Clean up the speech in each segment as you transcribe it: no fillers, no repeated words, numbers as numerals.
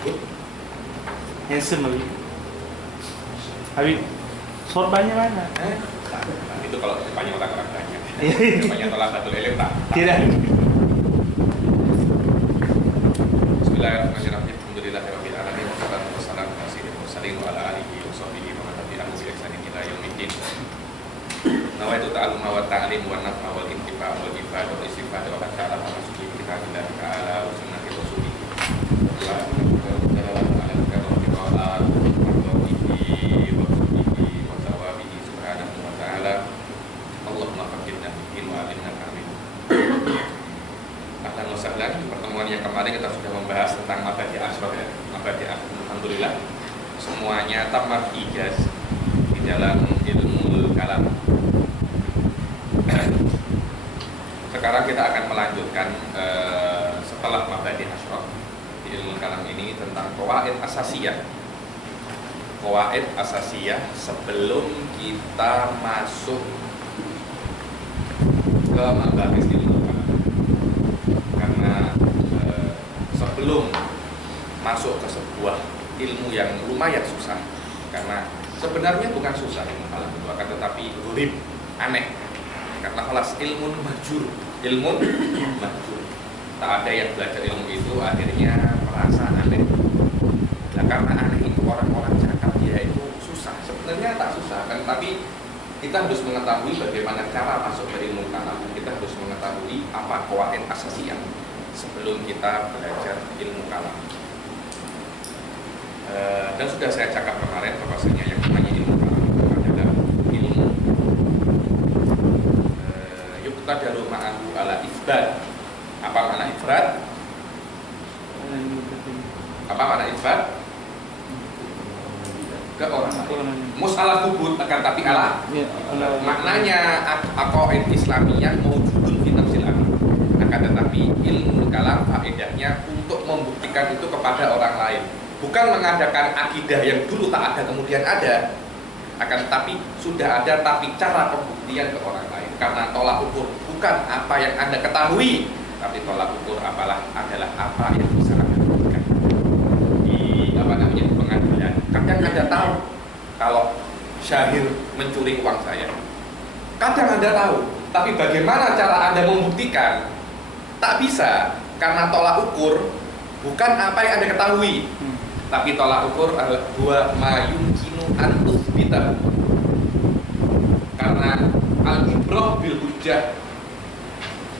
Handsome Habib. Habib, sorbannya mana? Itu kalau banyak orang-orang banyak. Banyak tolak satu ilmu tak? Tidak. Bismillahirrahmanirrahim. Alhamdulillahirabbil alamin. Wassalatu wassalamu ala sayyidil mursalin wa ala alihi wa sahbihi wa man tabi'ahum bi ihsanin ila yaumiddin. Nawaitu ta'alluma wa ta'lim wa naf'a wal intifa' wal ifada wal istifada wa ta'ala wa masuki kitabillah ta'ala wa sunnati rasulih. Pertemuan yang kemarin kita sudah membahas tentang mabadi asyraf ya. Mabadi alhamdulillah semuanya tamat ijaz di dalam ilmu kalam. Sekarang kita akan melanjutkan setelah mabadi asyraf di ilmu kalam ini tentang qawaid asasiyah. Qawaid asasiyah sebelum kita masuk ke mabahis ilmu kalam. Karena sebelum masuk ke sebuah ilmu yang lumayan susah, karena sebenarnya bukan susah ilmu kalam itu, akan tetapi gharib, aneh, karena kelas ilmu mahjur, tak ada yang belajar ilmu itu akhirnya merasa aneh. Nah, karena aneh itu orang-orang cakap ya itu susah, sebenarnya tak susah kan, tapi kita harus mengetahui bagaimana cara masuk ke ilmu kalam. Kita harus mengetahui apa qawaid asasiyah sebelum kita belajar ilmu kalam. Dan sudah saya cakap kemarin bahwasanya yang namanya ilmu kalam itu adalah ilmu yuqtadaru ma'ahu ala isbat. Apa makna isbat? Apa makna isbat? Ke orang lain. Musalah kubut akan tapi ala. Maknanya aqaid Islamiyah mawjudun fi nafsil amr. Akan tetapi ilmu kalam faedahnya untuk membuktikan itu kepada orang lain. Bukan mengadakan akidah yang dulu tak ada kemudian ada. Akan tetapi sudah ada tapi cara pembuktian ke orang lain. Karena tolak ukur bukan apa yang Anda ketahui, tapi tolak ukur adalah apa yang bisa Anda buktikan. Di pengadilan. Kadang Anda tahu kalau Syahir mencuri uang saya. Kadang Anda tahu, tapi bagaimana cara Anda membuktikan? Tak bisa, karena tolak ukur bukan apa yang Anda ketahui, tapi tolak ukur adalah dua mayumkinu antusbita. Karena al-ibrah bil hujjah,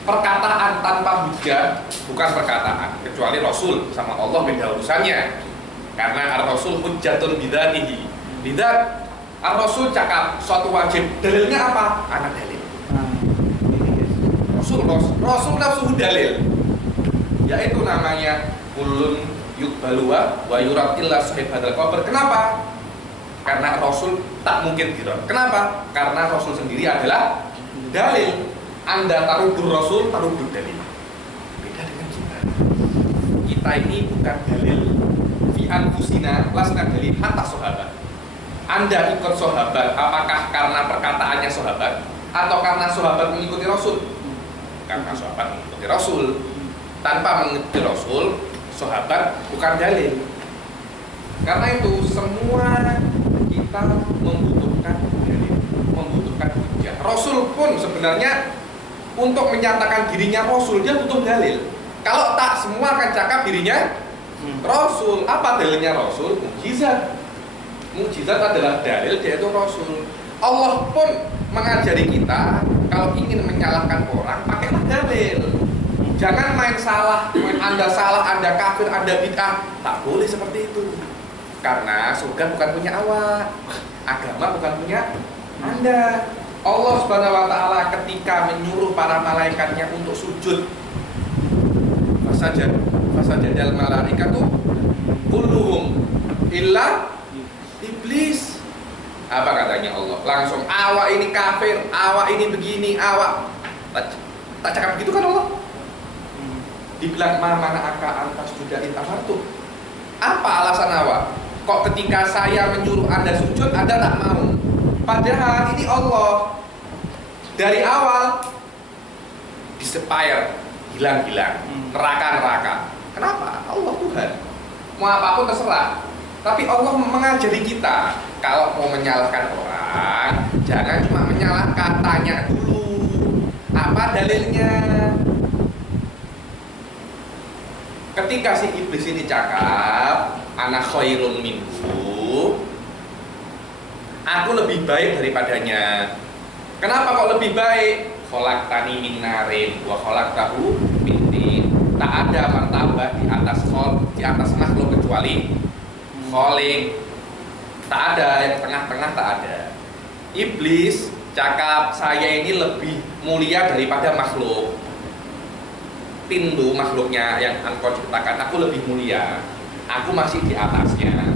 perkataan tanpa hujjah bukan perkataan, kecuali Rasul sama Allah beda urusannya. Karena ar-Rasul hujjatun bidzatihi. Bidzat ar-Rasul cakap suatu wajib, dalilnya apa? Anak dalil. Rasul nafsuhu dalil, yaitu namanya ulun yukbaluwa wa yurat illa sahib hadal qabr. Kenapa? Karena Rasul tak mungkin dirot. Kenapa? Karena Rasul sendiri adalah dalil. Anda tarudur Rasul, tarudur dalil. Beda dengan kita. Kita ini bukan dalil fi anfusina, lasna dalil hatta sahabat. Anda ikut sahabat apakah karena perkataannya sahabat atau karena sahabat mengikuti Rasul? Karena sahabat mengikuti Rasul. Tanpa mengikuti Rasul, sahabat bukan dalil. Karena itu semua kita membutuhkan dalil, membutuhkan hujjah. Rasul pun sebenarnya untuk menyatakan dirinya Rasul dia butuh dalil. Kalau tak semua akan cakap dirinya Rasul. Apa dalilnya Rasul? Mukjizat. Mukjizat adalah dalil, yaitu Rasul. Allah pun mengajari kita kalau ingin menyalahkan orang pakailah dalil. Jangan main salah, main Anda salah, Anda kafir, Anda bid'ah. Tak boleh seperti itu. Karena surga bukan punya awak, agama bukan punya Anda. Allah Subhanahu wa taala ketika menyuruh para malaikatnya untuk sujud, fasajadal malaikatu kulluhum illa iblis. Apa katanya Allah? Langsung awak ini kafir, awak ini begini, awak. Tak cakap begitu kan Allah? Dibilang mana aka antas juga intafartu. Apa alasan awak? Kok ketika saya menyuruh Anda sujud, Anda tak mau? Padahal ini Allah dari awal disepair, hilang-hilang, neraka-neraka. Kenapa? Allah Tuhan mau apapun terserah. Tapi Allah mengajari kita, kalau mau menyalahkan orang, jangan cuma menyalahkan, tanya dulu apa dalilnya. Ketika si iblis ini cakap, ana khairun minhu, aku lebih baik daripadanya. Kenapa kok lebih baik? Khalaqtani min narin wa khalaqtahu min tin. Tak ada martabat di atas makhluk kecuali Khaliq. Tak ada yang tengah-tengah, tak ada. Iblis cakap saya ini lebih mulia daripada makhluk. Tindu makhluknya yang engkau ciptakan, aku lebih mulia. Aku masih di atasnya.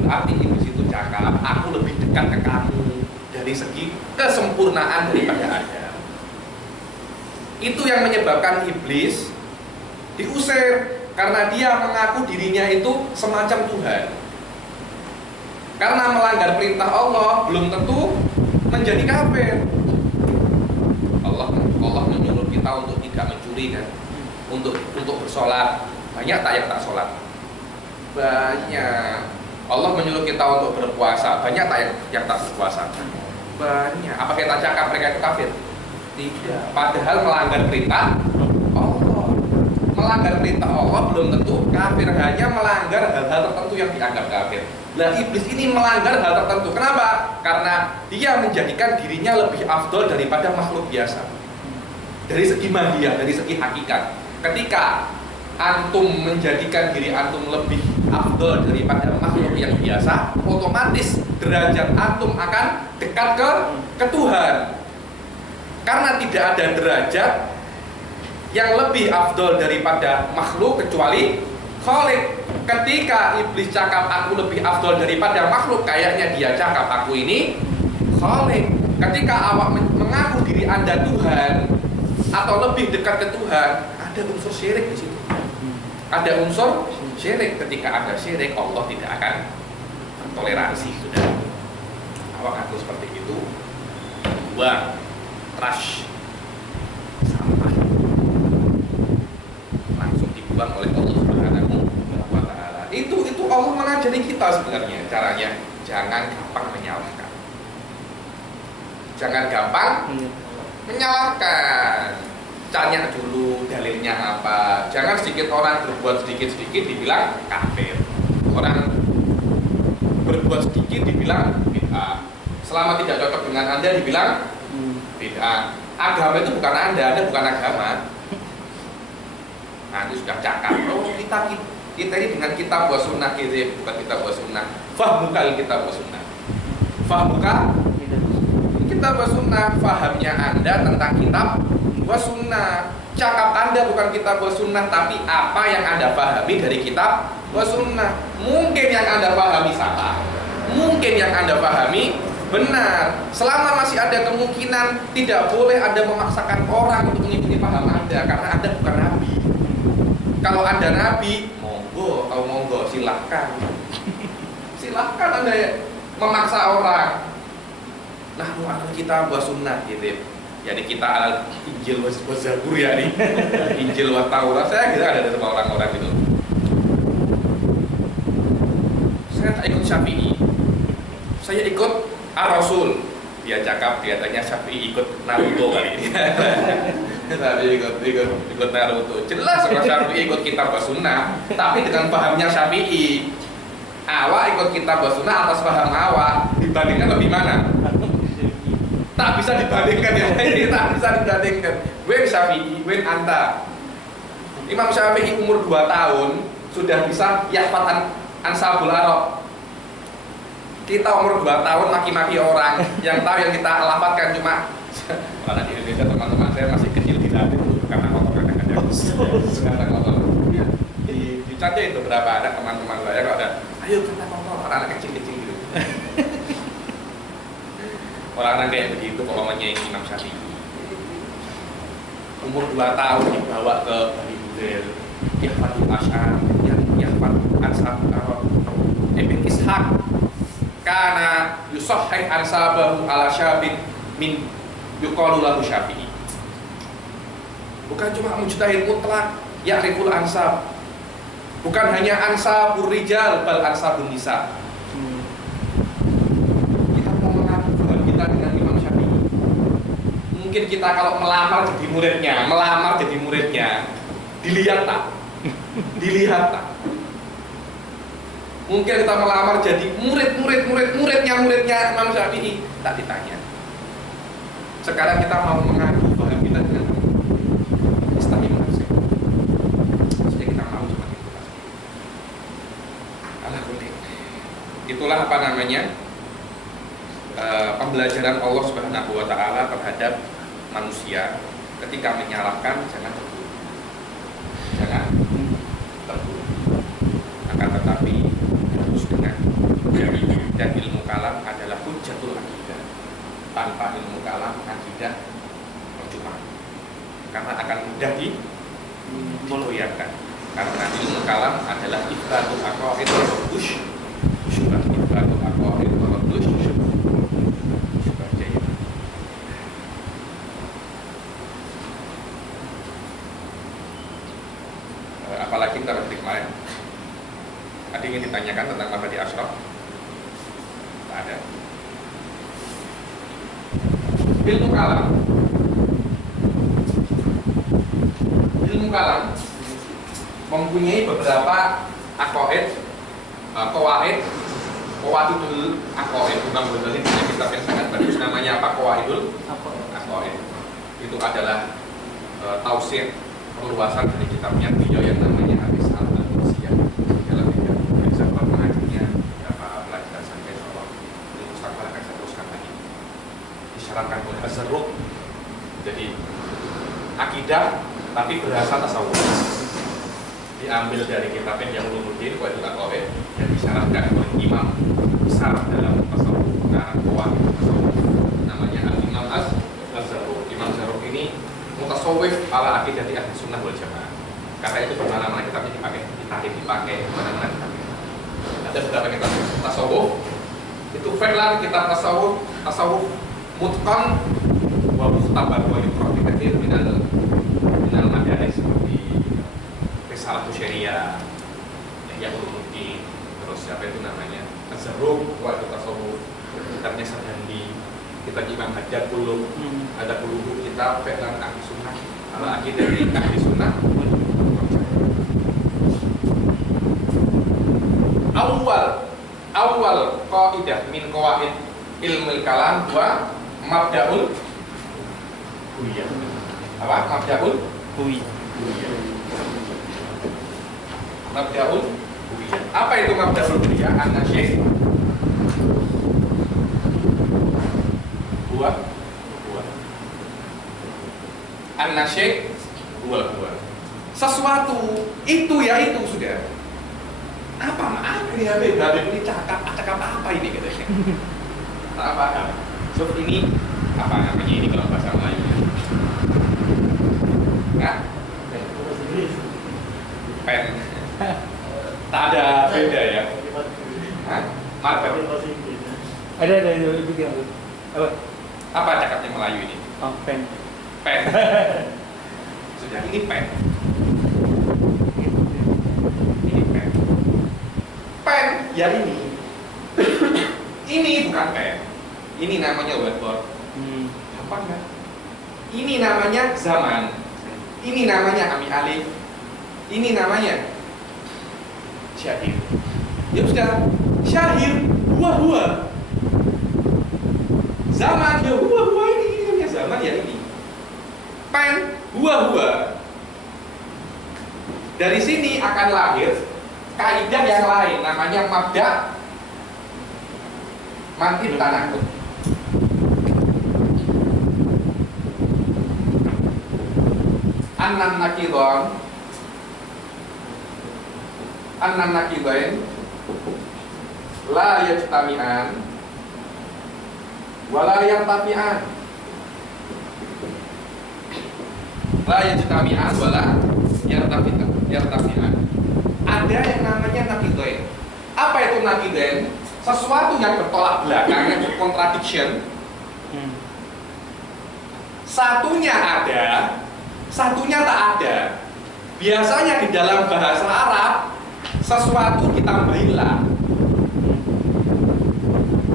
Berarti iblis itu cakap, aku lebih dekat ke kamu dari segi kesempurnaan daripada Adam. Itu yang menyebabkan iblis diusir, karena dia mengaku dirinya itu semacam Tuhan. Karena melanggar perintah Allah belum tentu menjadi kafir. Allah menyuruh kita untuk tidak mencuri kan, untuk bersolat. Banyak tak yang tak sholat? Banyak. Allah menyuruh kita untuk berpuasa. Banyak tak yang tak berpuasa? Banyak. Apa kita cakap mereka itu kafir? Tidak. Padahal melanggar perintah Allah. Melanggar perintah Allah belum tentu kafir, hanya melanggar hal-hal tertentu yang dianggap kafir. Nah, iblis ini melanggar hal tertentu. Kenapa? Karena dia menjadikan dirinya lebih afdol daripada makhluk biasa. Dari segi mahiyah, dari segi hakikat. Ketika antum menjadikan diri antum lebih afdol daripada makhluk yang biasa, otomatis derajat antum akan dekat ke Tuhan. Karena tidak ada derajat yang lebih afdol daripada makhluk kecuali Khaliq. Ketika iblis cakap aku lebih afdol daripada makhluk, kayaknya dia cakap aku ini Khaliq. Ketika awak mengaku diri Anda Tuhan atau lebih dekat ke Tuhan, ada unsur syirik di situ. Ada unsur syirik. Ketika ada syirik, Allah tidak akan toleransi. Sudah, awak ngaku seperti itu, buang, trash, sampah, langsung dibuang oleh Allah Subhanahu wa Ta'ala. Itu Allah mengajari kita sebenarnya caranya. Jangan gampang menyalahkan. Jangan gampang menyalahkan. Tanya dulu dalilnya apa. Jangan sedikit orang berbuat sedikit-sedikit dibilang kafir. Orang berbuat sedikit dibilang bid'ah. Selama tidak cocok dengan Anda dibilang bid'ah. Agama itu bukan Anda bukan agama. Nah, itu sudah cakap. Oh, kita ini dengan kitab wa sunnah, bukan kitab wa sunnah. Fahmuka kitab wa sunnah. Fahmuka kitab wa sunnah. Fahamnya Anda tentang kitab wa sunnah. Cakap Anda bukan kitab wa sunnah, tapi apa yang Anda pahami dari kitab wa sunnah. Mungkin yang Anda pahami salah, mungkin yang Anda pahami benar. Selama masih ada kemungkinan, tidak boleh Anda memaksakan orang untuk mengikuti paham Anda, karena Anda bukan Nabi. Kalau Anda Nabi, monggo silahkan. Silahkan Anda memaksa orang. Nah, kita wa sunnah gitu. Jadi kita alal Injil wa Zabur ya nih. Injil wa Taurat. Saya kira ada sama orang-orang gitu. Saya tak ikut Syafi'i. Saya ikut Ar-Rasul. Dia cakap, dia tanya Syafi'i ikut Naruto kali ini. Tapi ikut Naruto. Jelas kalau Syafi'i ikut kitab wa sunnah, tapi dengan pahamnya Syafi'i. Awak ikut kitab wa sunnah atas paham awak, dibandingkan lebih mana? Tak bisa dibandingkan ya, ini tak bisa dibandingkan. Gue Syafi'i, gue Anta. Imam Syafi'i umur 2 tahun sudah bisa yahfat ansabul arab. Kita umur 2 tahun maki-maki orang, yang tahu yang kita alamatkan cuma karena di Indonesia teman-teman saya masih kecil di Nabi karena kotor kadang-kadang. Sekarang kotor. Di Caca itu beberapa ada teman-teman saya kalau ada, ayo kita kotor, anak kecil-kecil gitu. Orang-orang kayak begitu kalau menyaingi Imam Syafi'i. Umur 2 tahun dibawa ke Bani Budail, Yahfatul Ash'ar, Yahfat Ansab Ibn Ishaq karena yusahhih ansabahu ala syabin min yuqalu lahu Syafi'i. Bukan cuma mujtahid mutlak ya'riful ansab, Bukan hanya ansabur rijal, bal ansabun nisa. Kita mau mengaku Tuhan kita dengan Imam Syafi'i. Mungkin kita kalau melamar jadi muridnya, dilihat tak? Dilihat tak? Mungkin kita melamar jadi muridnya Imam Syafi'i, tak ditanya. Sekarang kita mau mengaku Tuhan kita dengan Istami manusia. Maksudnya kita mau cuma itu. Itulah apa namanya pembelajaran Allah Subhanahu Wa Taala terhadap manusia ketika menyalahkan jangan terburu, akan tetapi harus dengan dan ilmu kalam adalah hujjatul akidah. Tanpa ilmu kalam akidah percuma, karena akan mudah digoyahkan. Karena ilmu kalam adalah ifratul aqaid wa rush syubhat, ifratul aqaid wa rush syubhat jaya. Apalagi kita berarti kemarin ada yang ingin ditanyakan tentang mabadi asyraf? Tak ada. Ilmu kalam mempunyai beberapa aqaid, qawaidul aqaid. Imam Ghazali punya kitab yang sangat bagus namanya apa? Qawaidul aqaid. Itu adalah tausir perluasan dari kitabnya beliau yang namanya Hadis Al-Qudsiyah. Dalam bidang mengajinya beberapa pelajaran sampai insya ini mustaqbal akan saya teruskan lagi. Disyaratkan oleh Az-Zarruq. Jadi akidah tapi berasal tasawuf. Diambil dari kitab yang Ulumuddin Qawaidul Aqaid dan disyaratkan oleh imam besar dalam tasawuf. Nah, tasawuf namanya Al-Imam Az-Zarruq. Imam Zarruq ini mutasawwif ala akidati ahli sunnah wal jamaah. Kata itu bermana-mana kitabnya dipakai mana-mana kitabnya. Ada beberapa kitab tasawuf itu fi'lan kitab tasawuf mutqan wa mukhtabar wa yuqra fi katsir minal madaris seperti Risalatul Syariah yang Ulumuddin, terus siapa itu namanya Az-Zarruq wa tasawuf, kitabnya Sadandi, kitab Imam Haddad Qulub, ada Qulubu, kitab fi'lan ahli sunnah ala akidati ahli sunnah. Awal qaidah min qawaid ilmul kalam wa mabda'ul huwiyah. Apa? Mabda'ul huwiyah. Mabda'ul huwiyah. Apa itu mabda'ul huwiyah? An-nasyih huwa an-nasyih huwa sesuatu itu ya itu sudah. Apa ini Habib ini cakap apa ini katanya? Tak paham. So ini apa namanya ini kalau bahasa Melayu? Enggak? Pen. Tak ada beda ya. Marker. Ada bikin apa? Apa cakapnya Melayu ini? Oh, pen. Sudah ini pen. Pen, ya ini. Ini bukan pen. Ini namanya whiteboard. Gampang kan? Ini namanya zaman. Ini namanya Ami Alif. Ini namanya Syahir. Ya sudah, Syahir huwa. Zaman ya huwa ini namanya zaman ya ini. Pen huwa. Dari sini akan lahir kaidah yang lain namanya mabda mantin tanakut. Annan nakidain la yajtami'an wa la yartafi'an. La yajtami'an wa la yartafi'an. Ada yang namanya nakidain. Apa itu nakidain? Sesuatu yang bertolak belakang, yang contradiction. Satunya ada, satunya tak ada. Biasanya di dalam bahasa Arab sesuatu ditambahin la,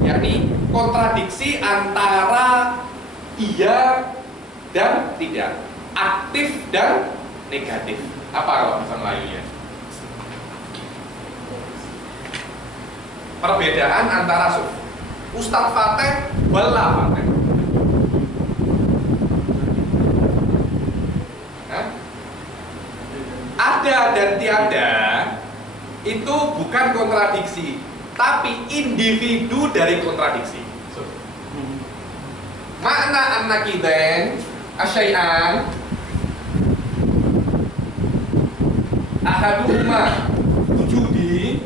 yakni kontradiksi antara iya dan tidak, aktif dan negatif. Apa kalau bahasa Melayunya? Perbedaan antara Ustadz Fateh wala Fateh. Ada dan tiada itu bukan kontradiksi, tapi individu dari kontradiksi. Makna an-naqidain asyai'an ahaduhuma wujudi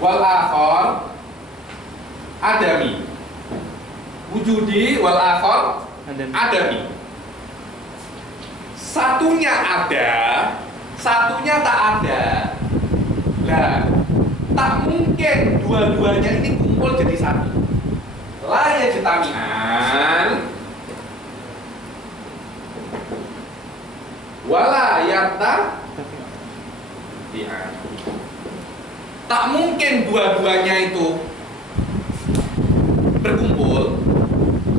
wal akhar adami. Wujudi wal akhar adami. Satunya ada, satunya tak ada. Lah, tak mungkin dua-duanya ini kumpul jadi satu. La yajtami'an wala yartafi'an. Tak mungkin dua-duanya itu berkumpul.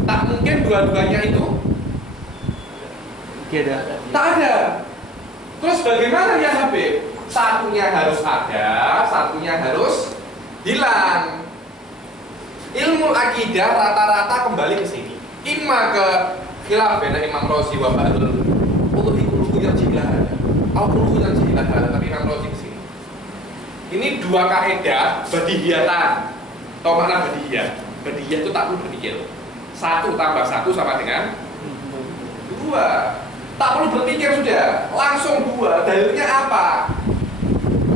Tak mungkin dua-duanya itu tak ada. Terus bagaimana ya Habib? Satunya harus ada, satunya harus hilang. Ilmu akidah rata-rata kembali ke sini. Imma ke khilaf baina Imam Razi wa ba'dul ulul yang jilah. Al-ulul yang jilah tapi Imam Razi ke sini. Ini dua kaidah badihiyatan. Tahu makna badihiyah? Badihiyah itu tak perlu berpikir. 1 tambah 1 sama dengan 2. Tak perlu berpikir sudah, langsung 2. Dalilnya apa?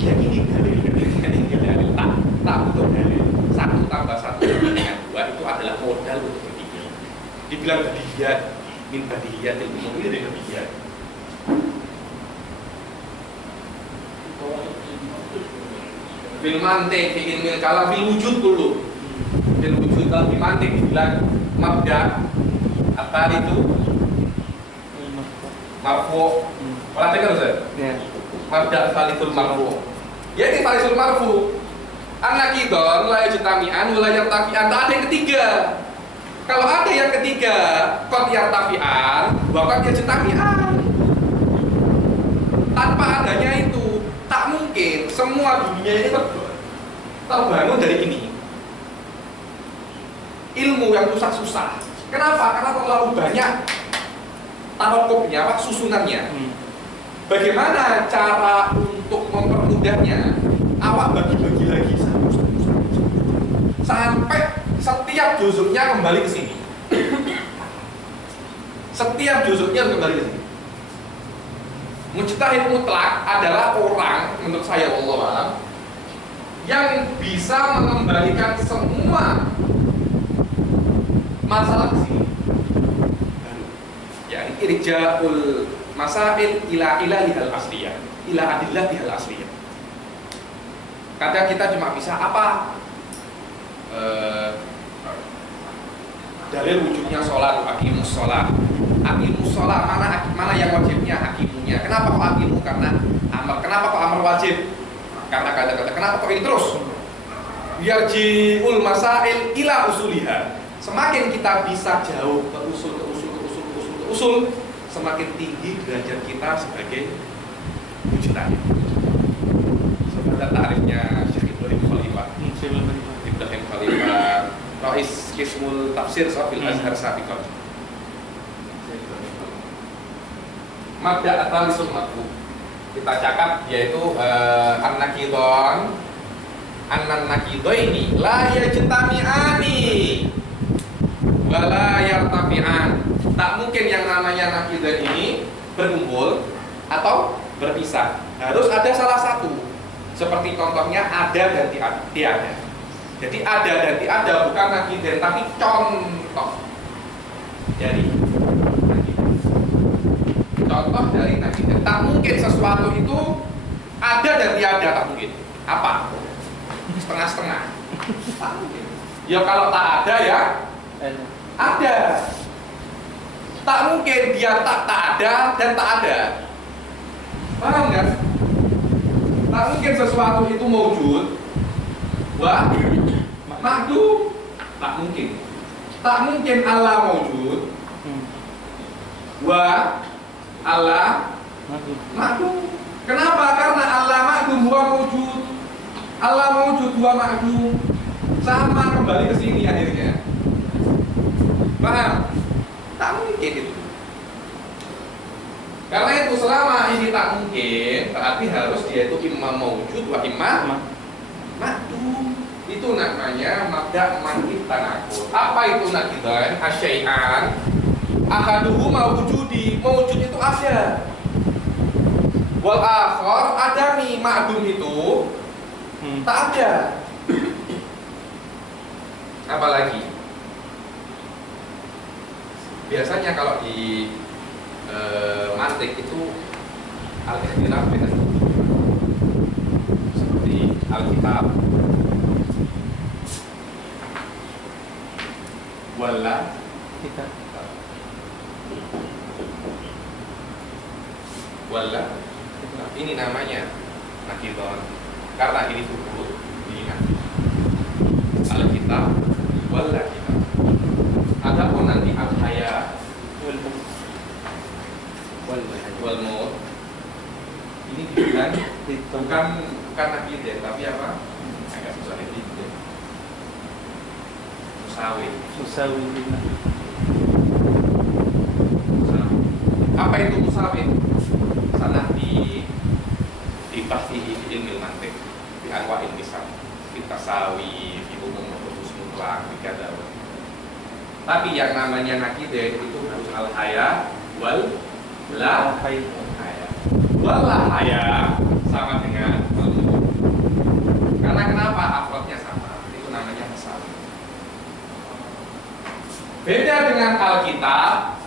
Ya ini dalil. Tak butuh dalil. 1 tambah 1 dengan 2 itu adalah modal untuk berpikir. Dibilang badihiyat, min badihiyat ilmu ini dari badihiyat. Fil mantiq, fi ilmil kalam, fil wujud dulu. Fil wujud kalau di mantiq dibilang mabda apa itu? Marfu. Perhatikan Ustaz. Ya. Mabda falitul marfu. Ya ini falitul marfu. An-naqidon la yajtami'an wa la yartafi'an. Tak ada yang ketiga. Kalau ada yang ketiga, qad yartafi'an wa qad yajtami'an. Tanpa adanya itu, tak mungkin semua dunia ini terbangun dari ini. Ilmu yang susah-susah. Kenapa? Karena terlalu banyak tarokobnya, susunannya. Bagaimana cara untuk mempermudahnya? Awak bagi-bagi lagi satu. Sampai setiap juzuknya kembali ke sini. Setiap juzuknya kembali ke sini. Mujtahid mutlak adalah orang, menurut saya wallahu a'lam, yang bisa mengembalikan semua masalah ke sini. Ya, irja'ul masail ila ilahihal asliyah, ila adillahihal asliyah. Kadang kita cuma bisa apa? Dalil wujudnya sholat, aqimus sholat. Aqimus sholat, mana yang wajibnya? Aqimunya. Kenapa kok aqimu? Karena amar. Kenapa kok amar wajib? Karena kata-kata. Kenapa kok ini terus? Yarji'ul masail ila usuliha. Semakin kita bisa jauh ke usul, semakin tinggi derajat kita sebagai mujtahid. Sebenarnya tarifnya Syekh Ibrahim Khalifah. Ibrahim Khalifah, Rais Qismul Tafsir Safil Azhar Sabiqan. Mabda at-talisul matbu kita cakap yaitu an-naqidon, an-naqidaini la yajtami'ani wa la yartafi'an. Tak mungkin yang namanya naqidah ini berkumpul atau berpisah. Harus ada salah satu. Seperti contohnya ada dan tiada. Jadi ada dan tiada bukan naqidah tapi contoh. Jadi contoh dari naqidah. Tak mungkin sesuatu itu ada dan tiada, tak mungkin. Apa? Setengah-setengah. Tak mungkin. Ya kalau tak ada ya ada. Tak mungkin dia tak ada dan tak ada. Paham nggak? Tak mungkin sesuatu itu mewujud wa ma'dum. Tak mungkin. Tak mungkin Allah mewujud wa Allah ma'dum. Kenapa? Karena Allah ma'dum wa mewujud. Allah mewujud wa ma'dum. Sama kembali ke sini akhirnya. Paham? Tak mungkin itu. Karena itu selama ini tak mungkin, berarti harus dia itu imma mewujud wa imma ma'dum. Itu namanya mabda' manhid tanakut. Apa itu nakidan? Asyai'an ahaduhu mawujudi. Mewujud itu ada. Wal akhar adami. Ma'dum itu tak ada. Apalagi biasanya kalau di mantik itu al-ikhtilaf beda, seperti Alkitab wala kita wala. Ini namanya nakidon karena ini turut di Alkitab wala kita. Adapun nanti al-haya wal maut ini bukan nakidon, tapi apa? Agak susah itu. Musawi. Apa itu musawi? Salah di pasti ilmu mantik, di anwa'il misal, di tasawi, di umum khusus mutlak, di kada. Tapi yang namanya nakidah itu harus al-haya wal la haya. Wal la haya sama dengan al-maut. Karena kenapa? Afrodnya sama. Itu namanya musawi. Beda dengan Alkitab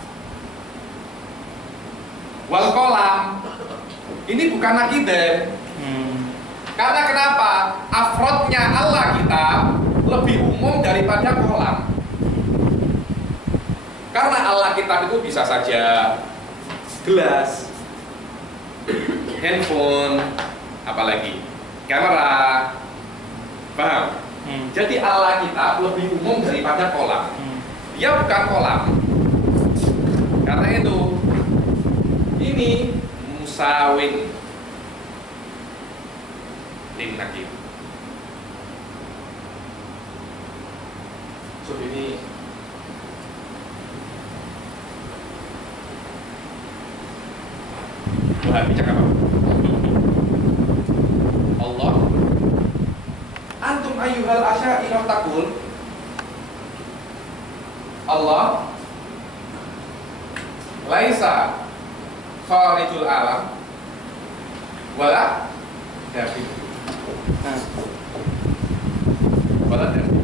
wal kolam. Ini bukan nakidah. Karena kenapa? Afrodnya Allah kitab lebih umum daripada kolam. Karena Allah kitab itu bisa saja gelas, handphone, apalagi kamera. Paham? Jadi Allah kitab lebih umum daripada kolam. Dia bukan kolam. Karena itu ini musawin lin nakid. So ini Wahabi cakap apa? Allah antum ayyuhal asya'irah taqul Allah laisa kharijul alam wala dakhil. Wala dakhil.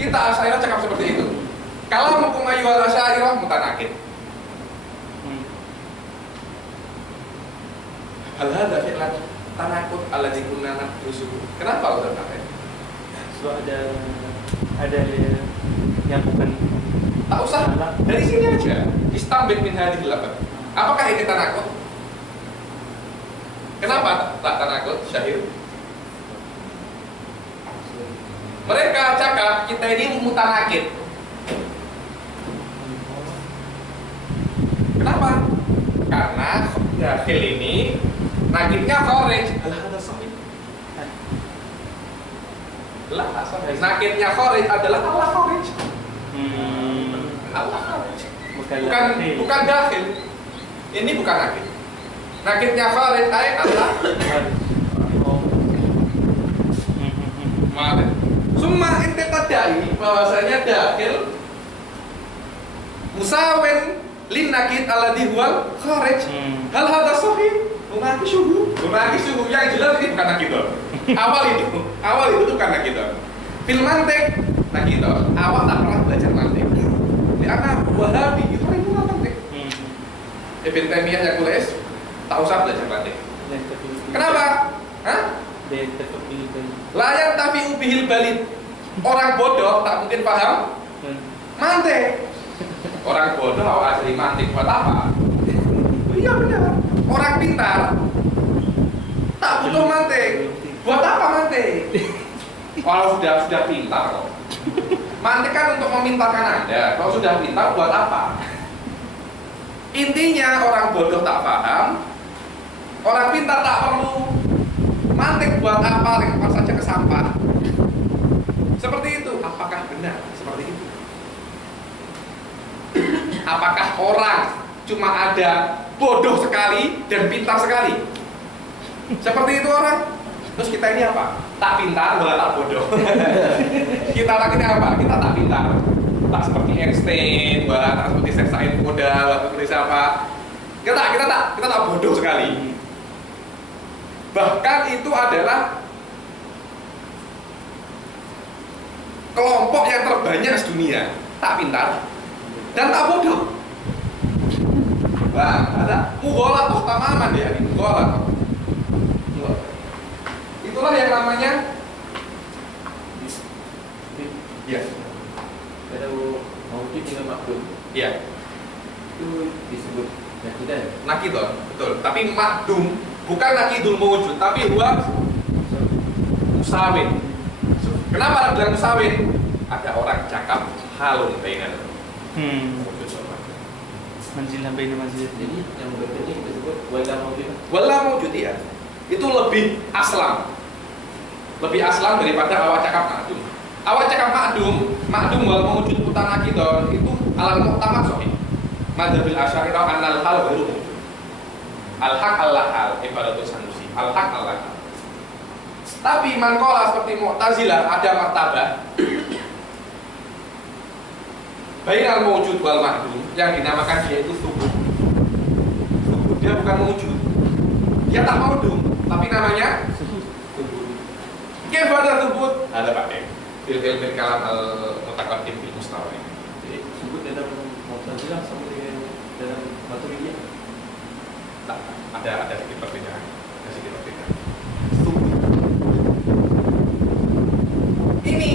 Kita asy'ariyah cakap seperti itu. Kalau hukum ayyuhal asy'ariyah mutanakid. Hal hadza fi'lan tanakut alladzi kunna nadrusuhu. Kenapa udah pakai? So ada yang bukan. Tak usah dari sini aja. Istambit min hadhil lafaz. Apakah ini tanakut? Kenapa tak tanakut, Syahir? Mereka cakap kita ini mutanakid. Kenapa? Karena dakhil ini nakidnya kharij. Hal hadza sahih? La sahih. Nakidnya kharij adalah Allah kharij. Allah kharij. Bukan dakhil. Ini bukan nakid. Nakidnya kharij ay Allah kharij. Mana? Summa ente tadai bahwasanya dakhil musawin lin nakid alladhi huwal kharij. Hal hadza sahih? Mengaku yang jelas ini bukan nakidon. Awal itu bukan nakidon. Fil mantik nakidon. Awal tak pernah belajar mantik. Karena Wahabi itu mantik. Ibn Taimiyah yang tulis tak usah belajar mantik. Kenapa? Hah? Layak tapi ubihil balid. Orang bodoh tak mungkin paham mantik. Orang bodoh asli mantik buat apa? Iya benar. Orang pintar tak butuh mantik. Buat apa mantik? Kalau sudah pintar kok. Mantik kan untuk memintarkan Anda. Kalau sudah pintar buat apa? Intinya orang bodoh tak paham, orang pintar tak perlu. Mantik buat apa? Lempar saja ke sampah. Seperti itu. Apakah benar seperti itu? Apakah orang cuma ada bodoh sekali dan pintar sekali? Seperti itu orang. Terus kita ini apa? Tak pintar, bola tak bodoh. Kita orang ini apa? Kita tak pintar. Tak seperti Einstein, bola tak seperti Said Muda, tak seperti siapa. Kita tak bodoh sekali. Bahkan itu adalah kelompok yang terbanyak sedunia. Tak pintar dan tak bodoh. Bang, ada mughalah toh tamaman ya, mughalah toh. Itulah yang namanya ya. Kalau maujud dengan makdum, Ya. itu disebut nakidan. Nakidon, betul. Tapi makdum bukan nakidul mawujud, tapi huwa musawin. Kenapa bilang musawin? Ada orang cakap halun bainan mawujud sama. Manzilah baina manzilah. Jadi yang berikutnya kita sebut wala maujud. Wala mawujud ya. Itu lebih aslam. Lebih aslam daripada awak cakap makdum. Awak cakap makdum wal mawujud utang nakidon itu alal mu'tamad sahih. Madzhabil Asy'ariyah annal hal ghairu mawjud. Al-haq al-hal ibaratul Sanusi. Al-haq al-hal. Tapi manqala seperti Mu'tazilah ada martabah bainal mawjud wal mahdum yang dinamakan dia itu subut. Subut dia bukan mawjud. Dia tak maudum, tapi namanya subut. Kaifa subut? Ada pakai fil kalam al-mutaqaddim bil mustawa. Jadi sebut dalam Mu'tazilah sama dengan dalam Maturidiyah. Tak, ada sedikit perbedaan. Ada sedikit perbedaan. Ini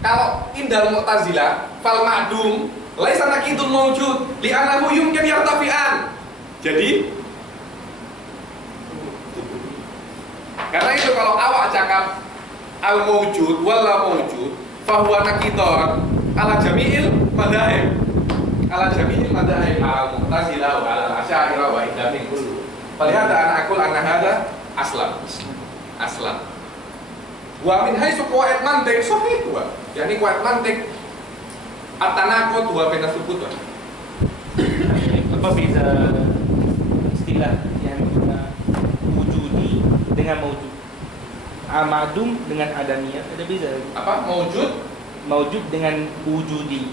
kalau indal Mu'tazilah fal ma'dum laisa nakidul mawjud li'annahu yumkin yartafi'an. Jadi karena itu kalau awak cakap al mawjud wala mawjud fahuwa nakidon ala jami'il madhahib. Ala jami'il madhahib al Mu'tazilah wa al Asy'ariyah wa iddamin kullu. Falihada ana aqul anna hadha aslam. Wa min haitsu qawaid mantiq sahih wa. Yani qawaid mantiq at-tanaqud wa baina subut. Apa beza istilah yang wujudi dengan maujud? Ma'dum dengan adamiyah ada beza. Apa? Maujud dengan wujudi.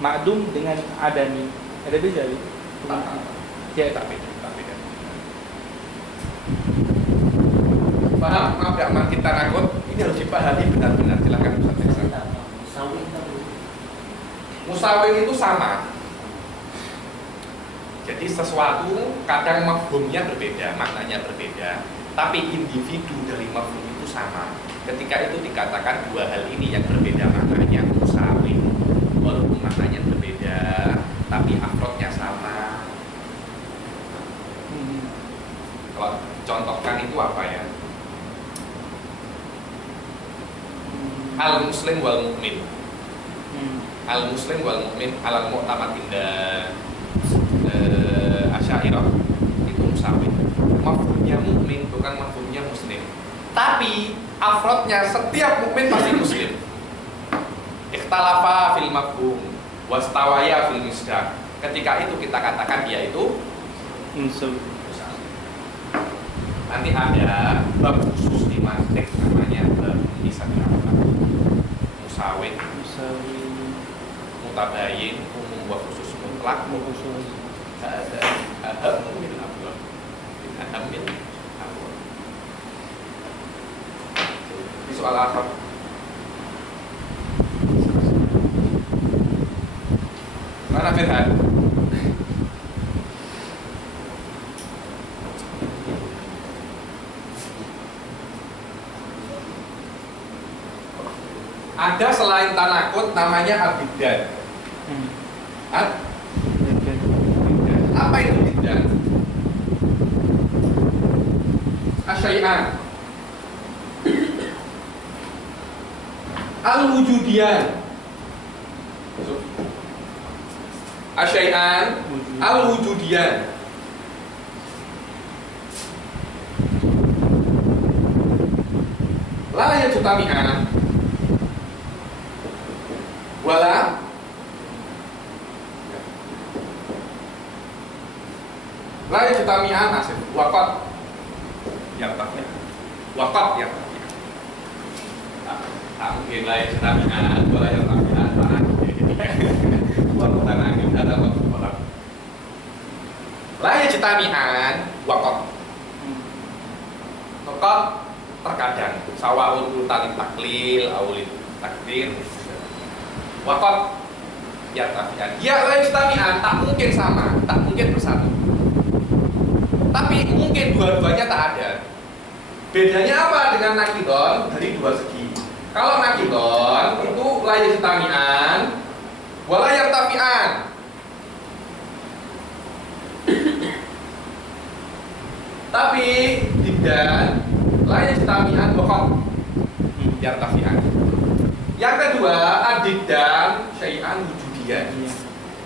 Ma'dum dengan adami. Ada beza? Ya, Tak beda. Paham? Maaf ya, amal kita nakut. Ini harus dipahami benar-benar. Silakan Ustaz. Musawin itu sama. Jadi sesuatu kadang mafhumnya berbeda, maknanya berbeda, tapi individu dari mafhum itu sama. Ketika itu dikatakan dua hal ini yang berbeda maknanya musawin. Walaupun maknanya berbeda, tapi afrodnya sama. Kalau contohkan itu apa ya? Al muslim wal mukmin. Al muslim wal mukmin alal mu'tamad inda Asy'ariyah itu musawin. Mafhumnya mukmin bukan mafhumnya muslim. Tapi afrodnya setiap mukmin pasti muslim. Ikhtalafa fil mafhum wastawaya fil misdaq. Ketika itu kita katakan dia itu musawin. Nanti ada bab khusus di mantiq namanya bab isabah. Musawin, mutabayin, umum wa khusus mutlak, ada ahamil afdal. Ahamil afdal. Di soal akhir. Mana Firhan? Ada selain tanakut namanya al-bid'ah. Apa itu bid'ah? asyai'an. Al-wujudian. Asyai'an al-wujudian. La yajtami'an wala la yajtami'an asif waqat yartafia waqat yartafia. Tak mungkin la yajtami'an wala yartafi'an tanah waktu tanah angin ada waktu malam. La yajtami'an waqat waqat terkadang sawa'ul talim taklil aulit takdir waqat yartafi'an. Ya la yajtami'an tak mungkin sama, tak mungkin bersatu. Tapi mungkin dua-duanya tak ada. Bedanya apa dengan nakidon? Dari dua segi. Kalau nakidon itu la yajtami'an wala yartafi'an. Tapi tidak la yajtami'an waqat yartafi'an. Yang kedua adiddan syai'an wujudiyan.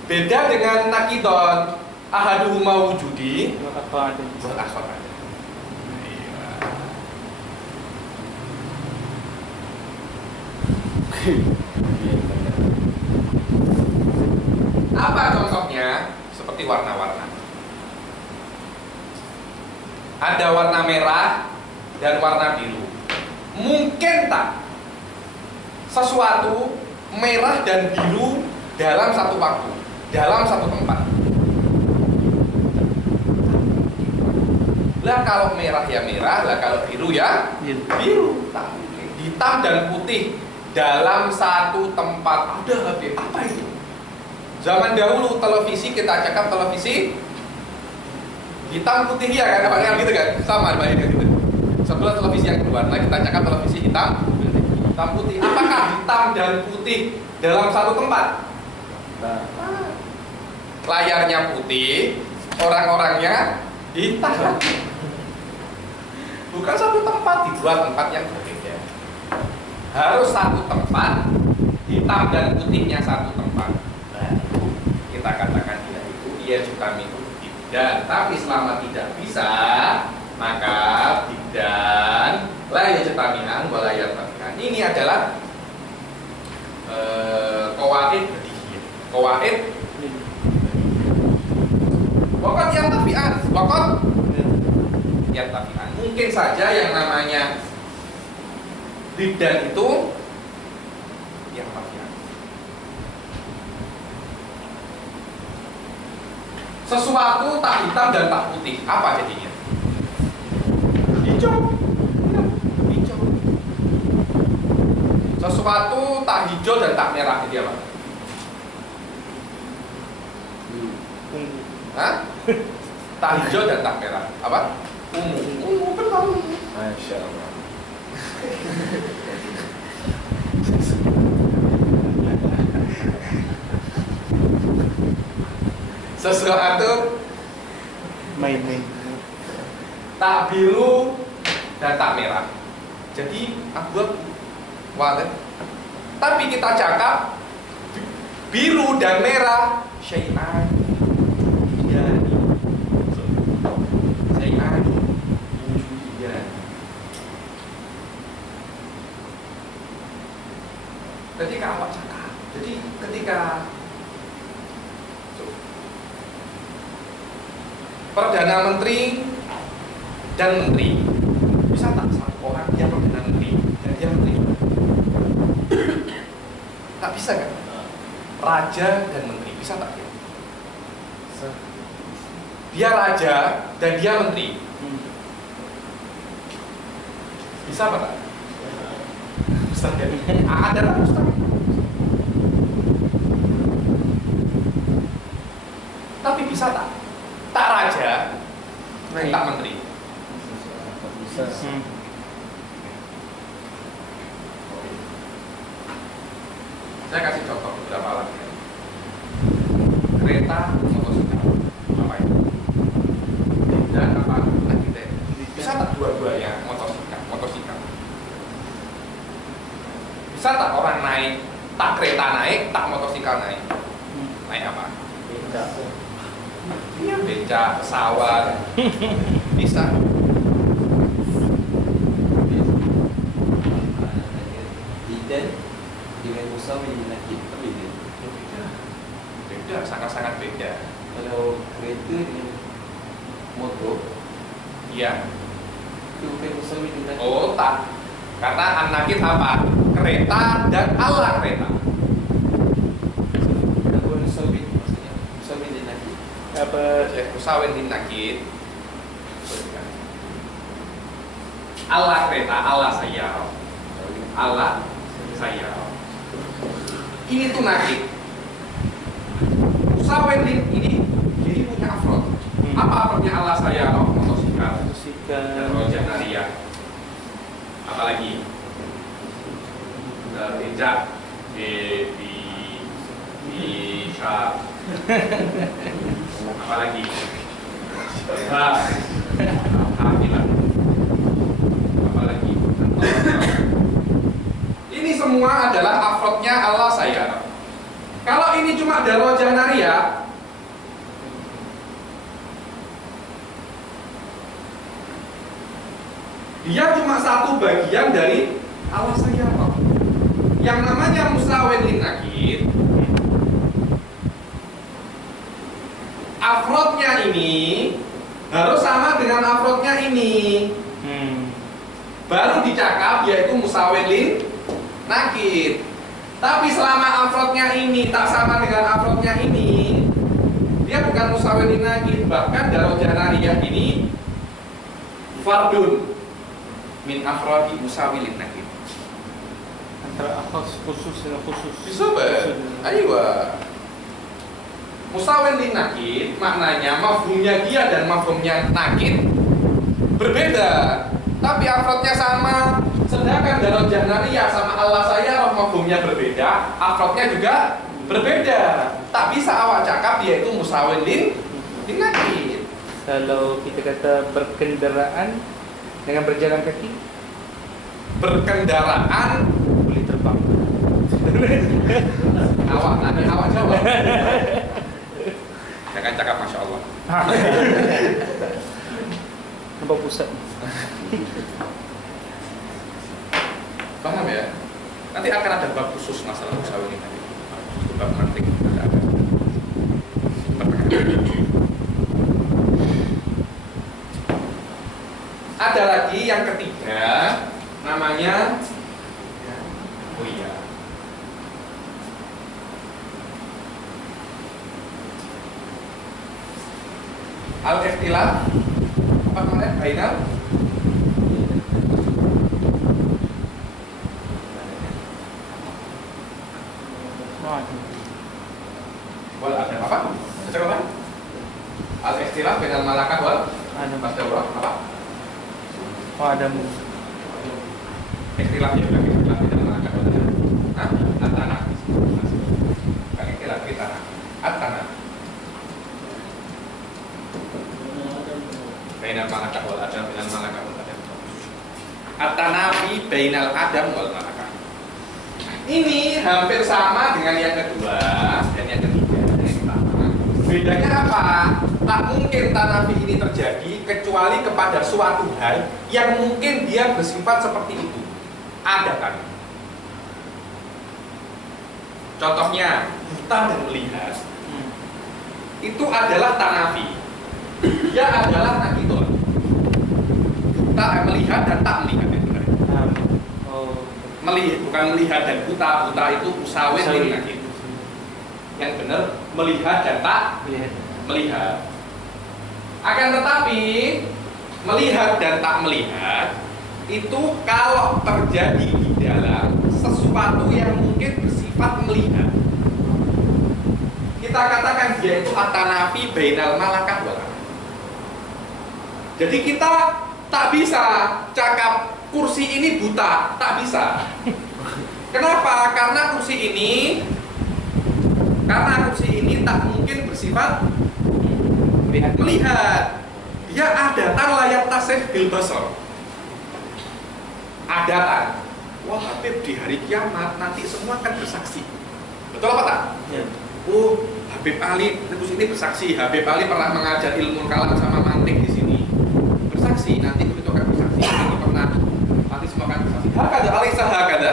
Beda dengan nakidon ahaduhuma wujudi wal akhar ada. Apa contohnya? Seperti warna-warna. Ada warna merah dan warna biru. Mungkin tak sesuatu merah dan biru dalam satu waktu, dalam satu tempat? Lah kalau merah ya merah, lah kalau biru ya biru. Tak mungkin. Hitam dan putih dalam satu tempat. Ada apa itu? Zaman dahulu televisi, kita cakap televisi hitam putih ya kan, apa gitu kan? Sama banyak gitu. Sebelah televisi yang berwarna kita cakap televisi hitam putih. Apakah hitam dan putih dalam satu tempat? Layarnya putih, orang-orangnya hitam. Bukan satu tempat, di dua tempat yang berbeda. Harus satu tempat, hitam dan putihnya satu tempat. Kita katakan dia itu ia juga minum tidak. Tapi selama tidak bisa, maka tidak la yajtami'an wa la yartafi'an. Ini adalah qawaid bedihiyah. Qawaid waqat yartafi'an, waqat yartafi'an. Mungkin saja yang namanya diddan itu yartafi'an. Sesuatu tak hitam dan tak putih, apa jadinya? Hijau. Hijau. Sesuatu tak hijau dan tak merah, jadi apa? Hah? Tak hijau dan tak merah, apa? Ungu. Ungu benar. Masya Allah. Sesuatu Main-main. tak biru dan tak merah, jadi abu walet. Tapi kita cakap biru dan merah syai'an wujudiyani. Syai'an wujudiyani. Ketika awak cakap, jadi ketika Perdana Menteri dan Menteri, bisa tak satu orang dia Perdana Menteri dan dia Menteri? Tak bisa kan? Raja dan Menteri, bisa tak dia? Dia Raja dan dia Menteri, bisa apa tak? Mustahil. Ada tak mustahil? Tapi bisa tak? Tak raja, tak menteri. Bisa. Saya kasih contoh beberapa alat. Kereta, motosiklet, apa itu? Dan apa? Bisa tak dua-duanya kereta naik, tak motosikal naik. Naik apa? Becak. Iya, becak, pesawat. Bisa. Lidan dengan musawi nakit apa beza? Beda. Beda, sangat-sangat beda. Kalau kereta dengan motor Iya. itu bukan musawi dengan nakit. Oh, tak. Karena an-nakit apa? Kereta dan ala kereta. Apa musawi maksudnya? Musawi dengan nakit. Apa Musawin lin nakit. Ala kereta, ala sayar. Ala sayar. Ini tuh nakit. Musawin lin ini punya afrod. Apa afrodnya ala sayar? Motosikal. musikal? Roja Naria. Apalagi Becak, bisa. Apalagi Hamilan. Apalagi ini semua adalah afrodnya Allah saya. Kalau ini cuma ada Roja Naria, dia cuma satu bagian dari Allah saya. Yang namanya musawin lin nakit, afrodnya ini harus sama dengan afrodnya ini, baru dicakap yaitu musawin lin nakit. Tapi selama afrodnya ini tak sama dengan afrodnya ini, dia bukan musawin lin nakit. Bahkan darajah nariyah ini fardun min afrodi musawin lin nakit. Antara akhas khusus dengan khusus. Bisa Pak? Ayo. Musawin lin nakit maknanya mafhumnya dia dan mafhumnya nakit berbeda, tapi afrodnya sama. Sedangkan dalam Jahnariyah sama Allah saya mafhumnya berbeda, afrodnya juga berbeda. Tak bisa awak cakap dia itu musawin lin nakit. Kalau kita kata berkendaraan dengan berjalan kaki, Berkendaraan boleh terbang. awak nanti awak jawab. Jangan cakap masya Allah. Nampak pusat. Paham ya? Nanti akan ada bab khusus masalah musawin lin nakit. Itu bab nanti ada. Ada lagi yang ketiga, namanya oh iya, al-ikhtilaf apa namanya? Bainal wal adam apa? Baca apa? Al-ikhtilaf bainal malakah wal Ada baca apa? Oh, ada Ikhtilaf ya, bukan ikhtilaf bainal malakah wal adam. Hah? At-tanah. Bukan ikhtilaf di tanah. At-tanah. Bainal malakah wal adam, bainal malakah wal adam. At-tanafi bainal adam wal malakah. Ini hampir sama dengan yang kedua dan yang ketiga dan yang pertama. Bedanya apa? Tak mungkin tanafi ini terjadi kecuali kepada suatu hal yang mungkin dia bersifat seperti itu. Ada kan? Contohnya buta dan melihat itu adalah tanafi. Dia adalah nakiton. Buta melihat dan tak melihat yang benar. Oh, Melihat bukan melihat dan buta. Buta itu musawin lin nakit. Yang benar melihat dan tak lihat. melihat. Akan tetapi melihat dan tak melihat itu kalau terjadi di dalam sesuatu yang mungkin bersifat melihat, kita katakan dia itu at-tanafi bainal malakah wal adam. Jadi kita tak bisa cakap kursi ini buta, tak bisa. Kenapa? Karena kursi ini tak mungkin bersifat melihat. Dia adatan layat tasif bil basar. Adatan. Wah, Habib di hari kiamat nanti semua akan bersaksi. Betul apa tak? Ya. Oh, Habib Ali terus ini bersaksi, Habib Ali pernah mengajar ilmu kalam sama mantik di sini. Bersaksi, nanti itu akan bersaksi. Itu pernah, nanti semua akan bersaksi. Hakada alisa hakada.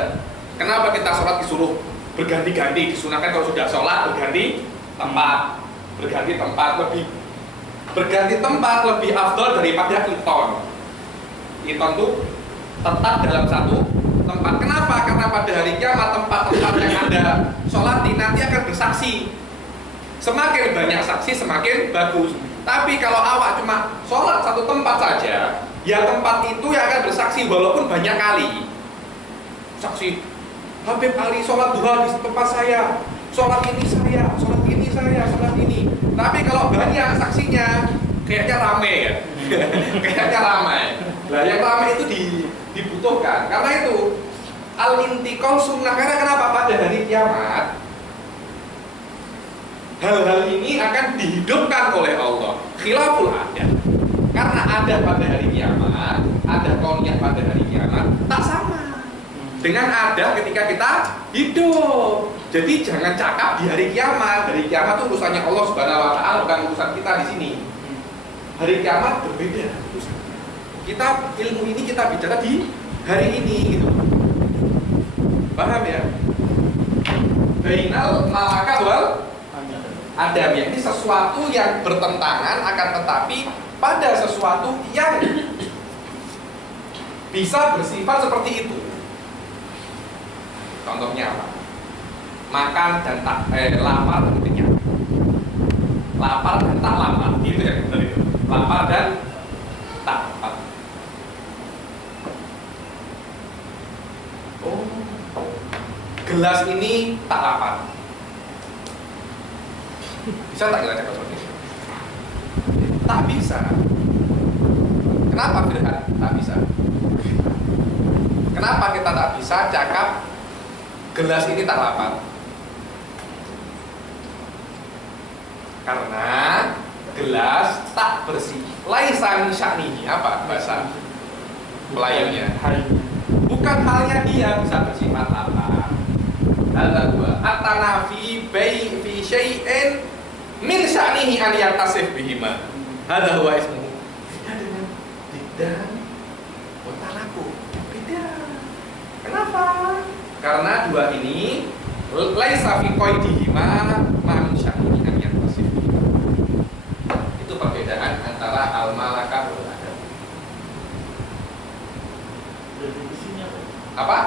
Kenapa kita sholat disuruh berganti-ganti? Disunahkan kalau sudah sholat berganti tempat, berganti tempat lebih afdol daripada iton. Iton tuh tetap dalam satu tempat. Kenapa? Karena pada hari kiamat tempat-tempat yang Anda sholati nanti akan bersaksi. Semakin banyak saksi semakin bagus. Tapi kalau awak cuma sholat satu tempat saja, ya tempat itu yang akan bersaksi walaupun banyak kali. Saksi, Habib Ali sholat duha di tempat saya, sholat ini saya, sholat ini saya, sholat ini. Tapi kalau banyak saksinya, kayaknya rame ya. Kayaknya ramai. Nah yang ramai itu dibutuhkan. Karena itu al-intiqal sunnah. Karena kenapa? Pada hari kiamat hal-hal ini akan dihidupkan oleh Allah. Khilaful adat. Karena ada pada hari kiamat, ada kauniyah pada hari kiamat tak sama dengan ada ketika kita hidup. Jadi jangan cakap di hari kiamat. Hari kiamat itu urusannya Allah Subhanahu wa taala, bukan urusan kita di sini. Hari kiamat berbeda urusannya. Kita ilmu ini kita bicara di hari ini gitu. Paham ya? Bainal malaka wal adam, ya, ini sesuatu yang bertentangan akan tetapi pada sesuatu yang bisa bersifat seperti itu. Contohnya apa? Makan dan tak lapar dan kenyang. Lapar dan tak lapar, gitu ya, benar itu. Lapar dan tak lapar. Oh, gelas ini tak lapar. Bisa tak kita cakap seperti itu? Tak bisa. Kenapa Firhan? Tak bisa. Kenapa kita tak bisa cakap gelas ini tak lapar? Karena gelas tak bersih. Laisa min sya'nihi, apa bahasa Melayunya? Bukan halnya dia bisa bersifat lapar. Hal dua, at-tanafi bai fi syai'in min sya'nihi an yatasif bihima. Hadza huwa ismuhu. Beda dengan lidah wa talaku. Beda. Kenapa? Karena dua ini laisa fi qaidihima ma min sya'nihi an yatasif. Itu perbedaan antara al-malakah wal adab. Definisinya Apa?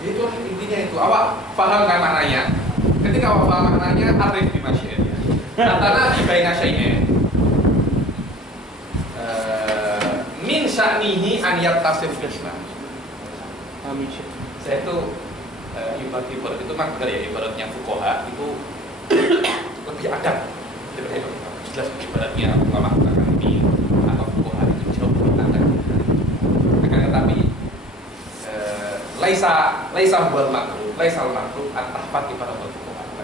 Itu intinya itu. Awak paham kan maknanya? Ketika awak paham maknanya, arif di masyiatnya. Antara ibaina syai'in min sya'nihi an yattasif bihima. Amin. Saya itu ibarat itu mah benar ya, ibaratnya fuqaha itu lebih adab daripada itu. Jelas ibaratnya ulama ini atau fuqaha itu jauh lebih adab. Akan tetapi laisa huwal makruh, laisa al makruh at-tahfat kepada fuqaha.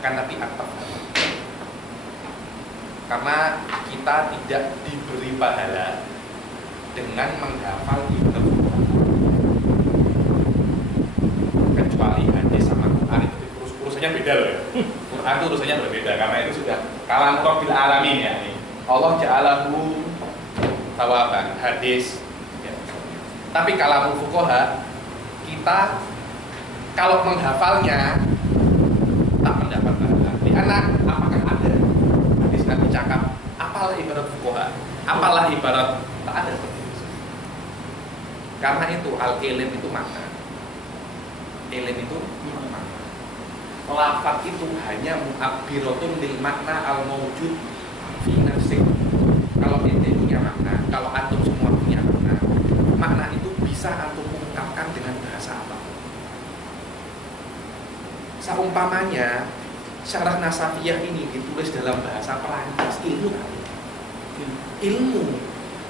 Akan tapi at-tahfat. Karena kita tidak diberi pahala dengan menghafal ibadah fuqaha. Kecuali hadis sama Quran itu urusannya beda loh ya. Quran itu urusannya berbeda karena itu sudah kalam rabbil alamin ya. Allah ja'alahu tawaban, hadis. Ya. Tapi kalamul fuqaha kita kalau menghafalnya tak mendapat pahala. Di anak apakah ada hadis Nabi cakap apalah ibarat fuqaha, apalah ibarat, tak ada seperti itu. Karena itu al-ilim itu makna. Ilim itu makna. Lafaz itu hanya mu'abbiratun lil makna al-mawjud fi nafsik. Kalau ente punya makna, kalau antum semua punya makna, makna itu bisa antum ungkapkan dengan bahasa apa? Seumpamanya syarah Nasafiyah ini ditulis dalam bahasa Perancis, ilmu kan? Ilmu.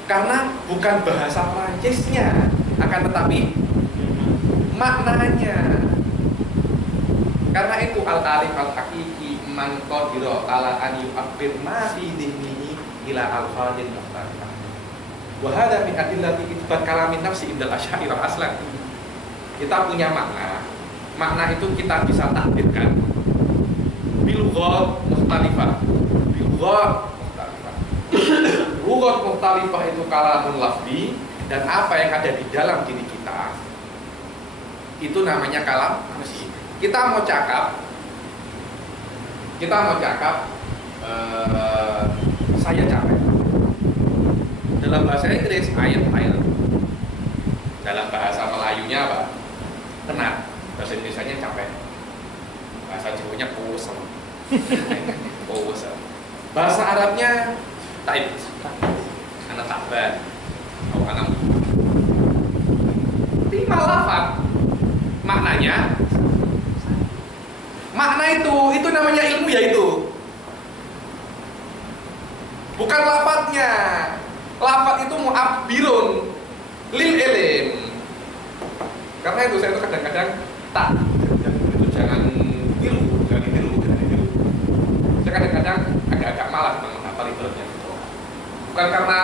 Karena bukan bahasa Perancisnya, akan tetapi maknanya. Karena itu al-arif al-hakiki man qadira ala an yu'abbir ma fi dhihnihi ila al-fadil muhtarifah. Wa hadza min adillati itsbat kalamin nafsi indal asy'ariyah aslan. Kita punya makna. Makna itu kita bisa takdirkan bil lughat mukhtalifah. Bil lughat mukhtalifah. Lughat mukhtalifah itu kalamun lafzi, dan apa yang ada di dalam diri kita itu namanya kalam nafsi. Kita mau cakap saya capek. Dalam bahasa Inggris I am tired. Dalam bahasa Melayunya apa? Penat. Bahasa Indonesianya capek. Bahasa Jawanya kosong. Kosong. Bahasa Arabnya taib. Anak taban. Atau anak. Lima lafaz. Maknanya makna itu namanya ilmu, yaitu bukan lafadznya. Lafadz itu mu'abbirun lil ilm. Karena itu saya itu kadang-kadang tak itu jangan tiru. Saya kadang-kadang agak-agak malas menghafal ibaratnya. Bukan karena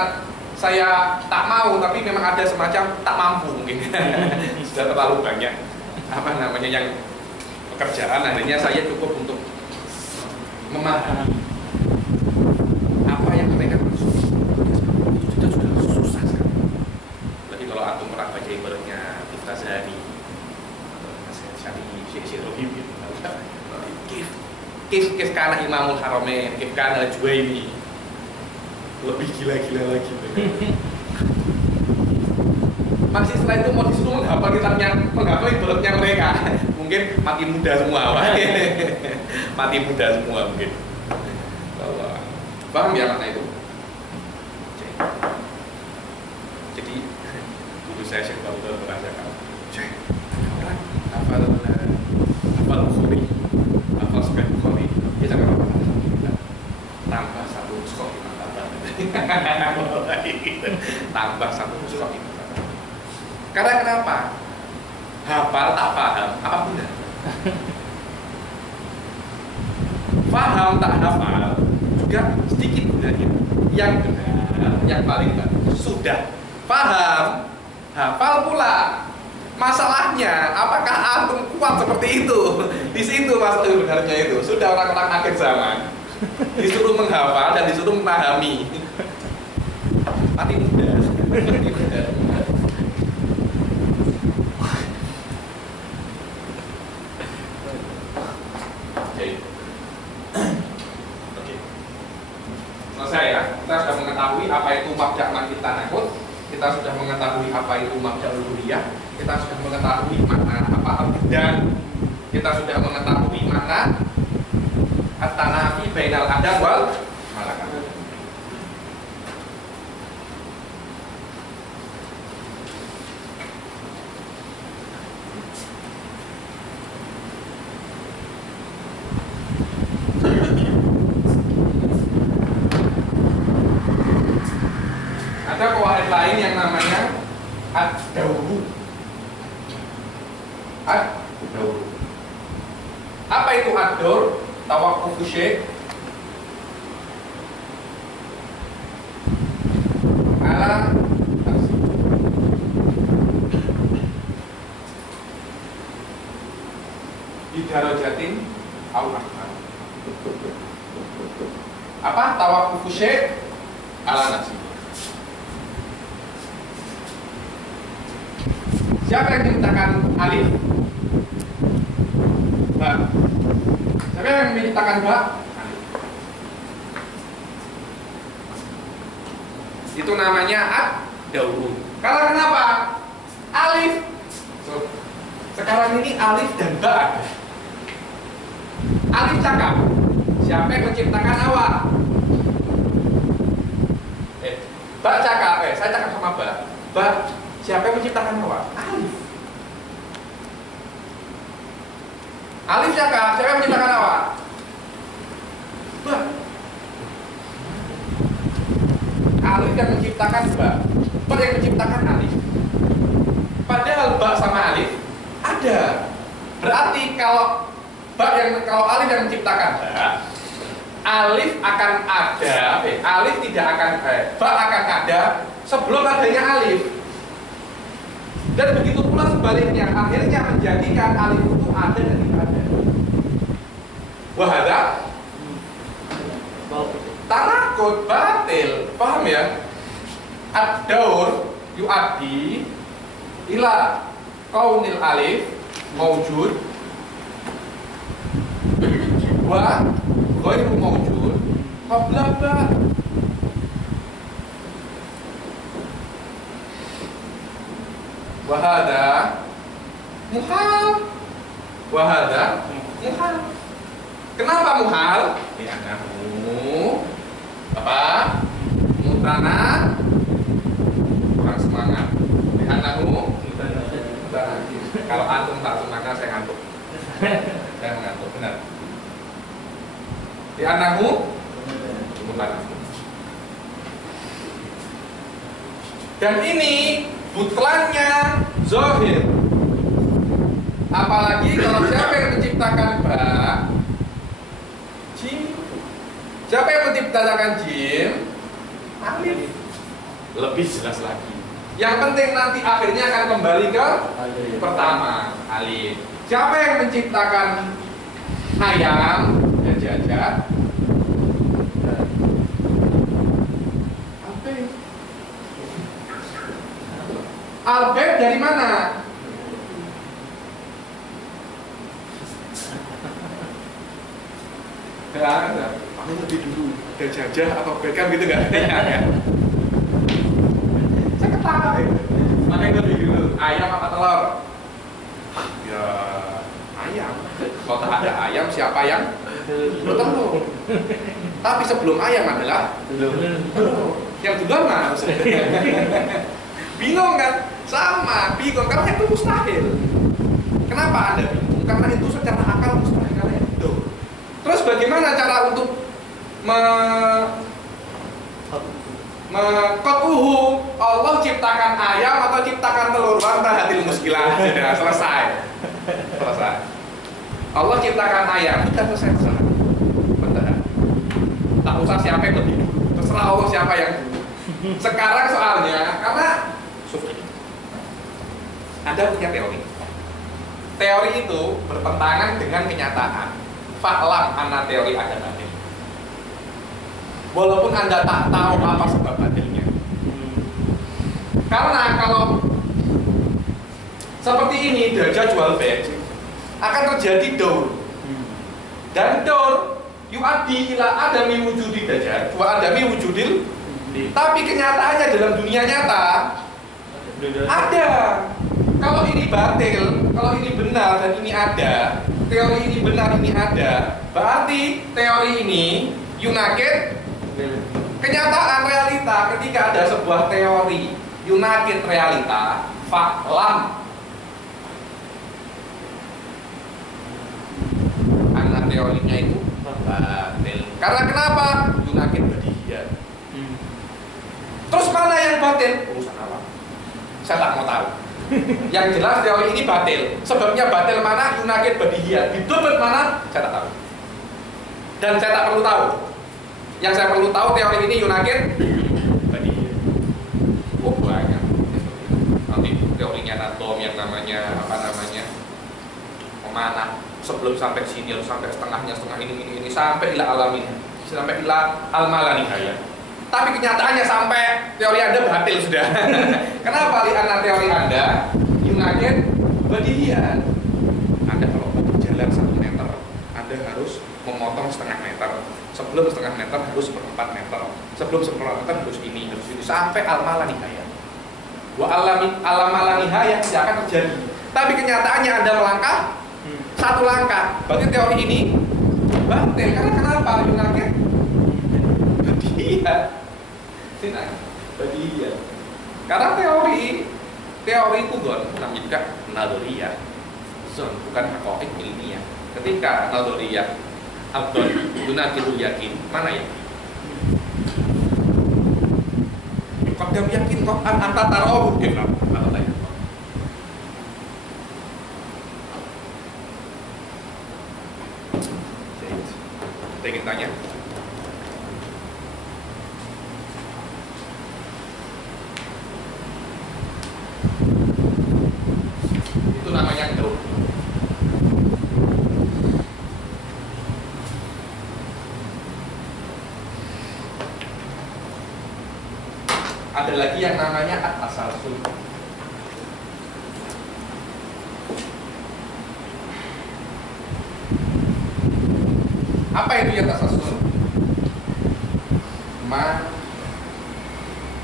saya tak mau, tapi memang ada semacam tak mampu mungkin. Sudah terlalu banyak yang pekerjaan, akhirnya saya cukup untuk memahami apa yang mereka maksud. Itu sudah susah sekali. Lagi kalau antum pernah baca ibaratnya Iftazani, Syekh Rohim gitu. Kif kana Imamul Haramain, kif kana Juwaini. Lebih gila-gila lagi. Masih setelah itu mau disuruh menghafal ibaratnya mereka. Mungkin mati muda semua. Mati muda semua mungkin. Paham ya makna itu? Jadi dulu saya Syekh Baudel merasakan orang hafal Bukhari, hafal Sahih Bukhari, dia sangat apa? Tambah satu skor di mata. Tambah satu skor di mata. Karena kenapa? Hafal tak paham, apa benar? Paham tak hafal juga sedikit gunanya. Yang benar, yang paling benar sudah paham, hafal pula. Masalahnya, apakah antum kuat seperti itu? Di situ masalah benarnya itu. Sudah orang-orang akhir zaman disuruh menghafal dan disuruh memahami. Mati muda. Selesai ya, kita sudah mengetahui apa itu mabda' manhij tanaqud, kita sudah mengetahui apa itu mabda' uluhiyah, kita sudah mengetahui makna apa dan kita sudah mengetahui makna at-tanafi bainal adam wal malakat. Ada qawaid lain yang namanya ad-dawru. Ad-dawru. Apa itu ad-dawr? Tawaqqufu syai' ala nafsi. Bidarajatin au akthar. Apa tawaqqufu syai' ala nafsi? Siapa yang menciptakan alif? Ba. Siapa yang menciptakan ba? Alif. Itu namanya ad-dawru. Karena kenapa? Alif. Sekarang ini alif dan ba ada. Alif cakap. Siapa yang menciptakan awak? Ba cakap. Saya cakap sama ba. Ba. Siapa yang menciptakan awak? Alif. Alif cakap, siapa yang menciptakan awak? Ba. Alif yang menciptakan ba. Ba yang menciptakan alif. Padahal ba sama alif ada. Berarti kalau alif yang menciptakan ba, alif akan ada, alif tidak akan ba akan ada sebelum adanya alif. Dan begitu pula sebaliknya, akhirnya menjadikan alif itu ada dan tidak ada. Wahada tanakut batil, paham ya? Ad-daur yu'addi ila kaunil alif mawjud wa ghairu mawjud qabla ba. Wahada muhal. Wahada muhal. Kenapa muhal? Li'annahu apa? Mutana kurang semangat. Li'annahu mutana. Kalau antum tak semangat saya ngantuk. Saya mengantuk, benar. Li'annahu mutana. Dan ini butlannya zahir. Apalagi kalau siapa yang menciptakan ba, jim. Siapa yang menciptakan jim? Alif. Lebih jelas lagi. Yang penting nanti akhirnya akan kembali ke pertama, alif. Siapa yang menciptakan ayam? Ya jajah. Albab dari mana? Gak ada. Aku lebih dulu. Ada jajah atau bekam gitu gak ada ya? Saya ketawa ya. Mana yang lebih dulu? Ayam apa telur? Ya ayam. Kalau tak ada ayam siapa yang bertelur? Tapi sebelum ayam adalah telur. Yang duluan mana? Bingung kan? Sama, bingung karena itu mustahil. Kenapa Anda bingung? Karena itu secara akal mustahil, karena itu. Terus bagaimana cara untuk mengkotuhu Allah ciptakan ayam atau ciptakan telur? Wantahatil muskilah. Sudah selesai. Selesai. Allah ciptakan ayam, sudah selesai masalah. Bentar. Tak usah siapa yang lebih dulu. Terserah Allah siapa yang dulu. Sekarang soalnya karena Anda punya teori. Teori itu bertentangan dengan kenyataan. Fa'lam anna teori ada batil. Walaupun Anda tak tahu apa sebab batilnya. Karena kalau seperti ini Dajjal jual bed akan terjadi daur. Dan daur yu'addi ila adami wujudi Dajjal wa adami wujudil. Tapi kenyataannya dalam dunia nyata ada. Kalau ini batil, kalau ini benar dan ini ada, teori ini benar, ini ada, berarti teori ini yunakid kenyataan realita. Ketika ada sebuah teori yunakid realita, fa'lam anak teorinya itu batil. Karena kenapa? Yunakid badihiyat. Terus mana yang batil? Urusan awam. Saya tak mau tahu. Yang jelas teori ini batil. Sebabnya batil mana? Yunakid badihiyat. Didobet mana? Saya tak tahu. Dan saya tak perlu tahu. Yang saya perlu tahu teori ini yunakid badihiyat. Oh banyak. Nanti teorinya Natom yang namanya apa namanya? Memanah. Sebelum sampai sini harus sampai setengahnya, setengah ini sampai ila alamin, sampai ila almalanihaya. Tapi kenyataannya sampai teori Anda batil sudah. Kenapa? Karena teori Anda yunakid badihiyat. Anda kalau mau berjalan 1 meter, Anda harus memotong setengah meter. Sebelum setengah meter harus 1/4 meter. Sebelum 1/4 meter harus ini sampai almalanihaya. Wa alamalanihaya tidak akan terjadi. Tapi kenyataannya Anda melangkah 1 langkah. Berarti teori ini batil. Karena kenapa? Yunakid badihiyat. Badihiyat. Karena teori itu namanya nadoriyah, bukan haqiqah ilmiah. Ketika nadoriyah abdon yunakidul yakin, mana ya? Qadam yakin kok anta tarawuh gitu. Atau tanya. Saya ingin tanya. ada lagi yang namanya at-tasalsul. Apa itu ya tasalsul? Ma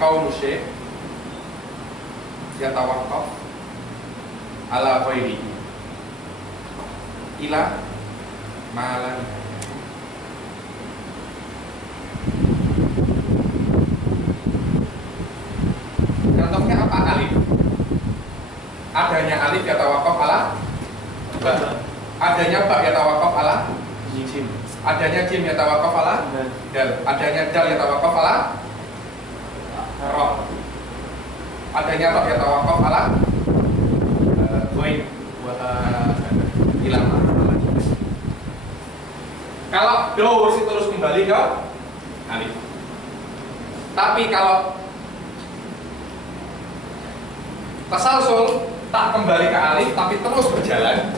kaunu syekh yatawaqqaf ala ghairihi ila malan. Contohnya apa? Alif. Adanya alif yatawaqqaf ala ba. Adanya ba yatawaqqaf ala Jim. adanya jim yatawaqqaf ala dal. Adanya dal yatawaqqaf ala ra. Adanya ra yatawaqqaf ala ghain wa ila malan. Kalau do terus kembali ke alif. Tapi kalau tasalsul tak kembali ke alif tapi terus berjalan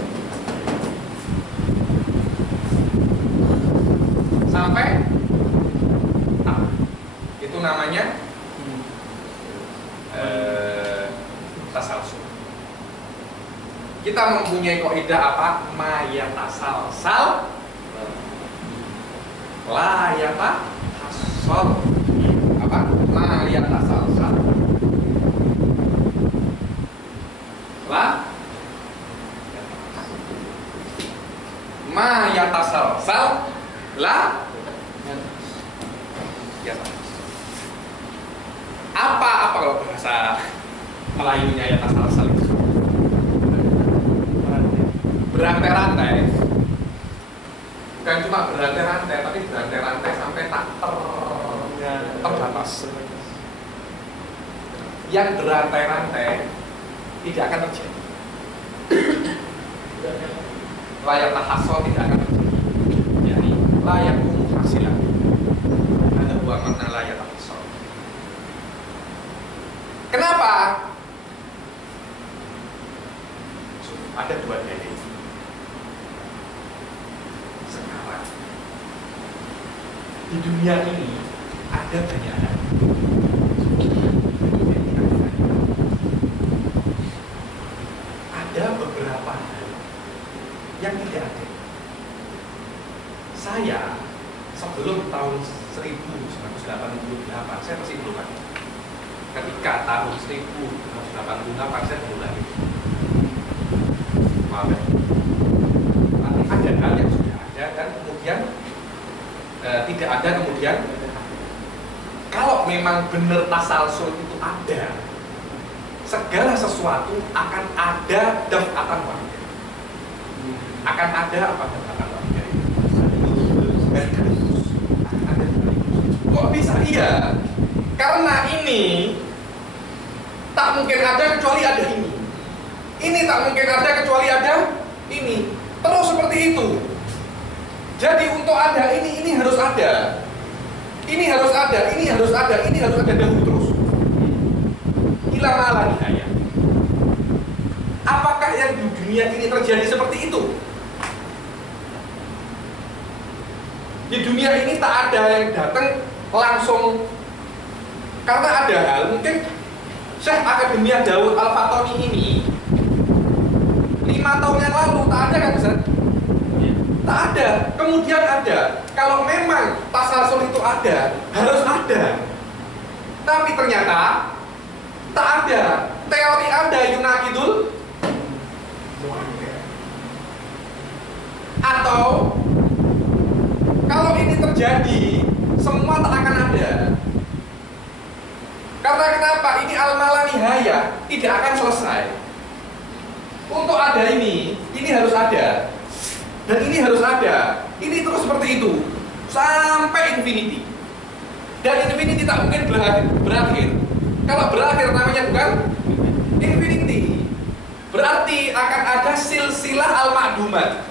sampai ta. Itu namanya tasalsul. Kita mempunyai kaidah apa? Ma yatasalsal la yatahassal. Apa? Ma yatasalsal la ma yatasalsal la apa kalau bahasa Melayunya yatasalsal itu berantai-rantai. Bukan cuma berantai-rantai, tapi berantai-rantai sampai tak terbatas. Yang berantai-rantai tidak akan terjadi. Layak tahassal tidak akan terjadi. Jadi layak hasilan. Ada dua makna layak tahassal. Kenapa? Ada dua dalil. Sekarang di dunia ini ada banyak hal. Ada beberapa hal yang tidak ada. Saya sebelum tahun 1988 saya masih belum ada. Ketika tahun 1988 saya belum lahir. Tapi ada hal yang sudah ada dan kemudian tidak ada kemudian. Kalau memang benar tasalsul itu ada, segala sesuatu akan ada daf'atan wahidah. Akan ada apa daf'atan wahidah? Kok bisa iya? Karena ini tak mungkin ada kecuali ada ini. Ini tak mungkin ada kecuali ada ini. Terus seperti itu. Jadi untuk ada ini harus ada. Ini harus ada, ini harus ada, ini harus ada dahulu terus. Ila mala nihaya. Apakah yang di dunia ini terjadi seperti itu? Di dunia ini tak ada yang datang langsung. Karena ada hal, mungkin Syekh Akademia Daud Al-Fatoni ini 5 tahun yang lalu tak ada kan Ustaz? Tak ada, kemudian ada. Kalau memang tasalsul itu ada, harus ada. Tapi ternyata tak ada. Teori Anda yunakidul atau kalau ini terjadi semua tak akan ada. Karena kenapa? Ini al-mala nihaya, tidak akan selesai. Untuk ada ini harus ada. Dan ini harus ada. Ini terus seperti itu sampai infinity. Dan infinity tak mungkin berakhir. Kalau berakhir namanya bukan infinity. Berarti akan ada silsilah al-ma'dumat.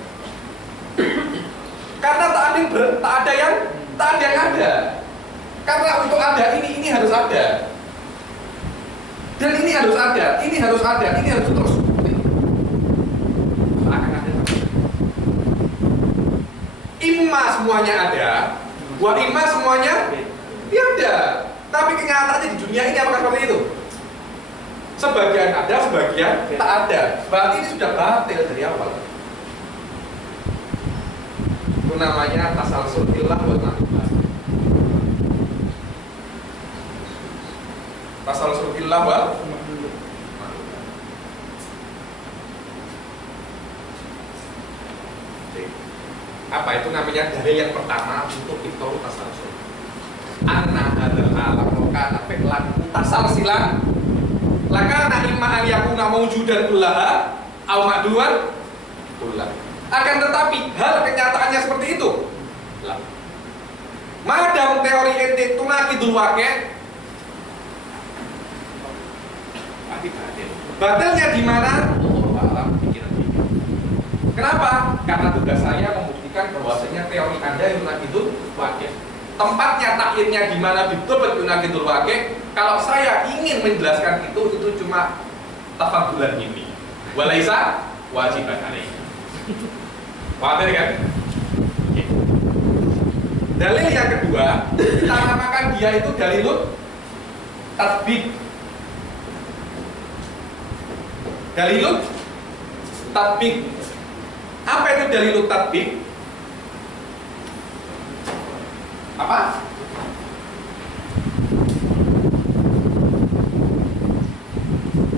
Karena tak ada yang ada. Karena untuk ada ini harus ada. Dan ini harus ada, ini harus ada, ini harus terus. Akan ada. Imma semuanya ada, wa imma semuanya tiada. Tapi kenyataannya di dunia ini apakah seperti itu? Sebagian ada, sebagian tak ada. Berarti ini sudah batil dari awal. Itu namanya tasalsul illah wal mahdud. Tasalsul illah wal mahdud. Apa itu namanya? Dalil yang pertama untuk ibtol tasalsul. Anna hadzal alam kana fi'lan mutasalsilan. Lakana imma an yakuna mawjudan kullaha aw ma'duwan kullah. Akan tetapi hal kenyataannya seperti itu. Lah. Madam teori ente tunakidul waqi'. Batilnya di mana? Allah alam pikiran kita. Kenapa? Karena tugas saya membuktikan bahwasanya teori Anda tunakidul waqi'. Tempatnya taklidnya di mana betul-betul tunakidul waqi'. Kalau saya ingin menjelaskan itu cuma tafadulan ini. Walaisa wajiban alaih. Paham kan? Oke. Dalil yang kedua, kita namakan dia itu dalilun tatbiq. Dalilun tatbiq. Apa itu dalilun tatbiq? Apa?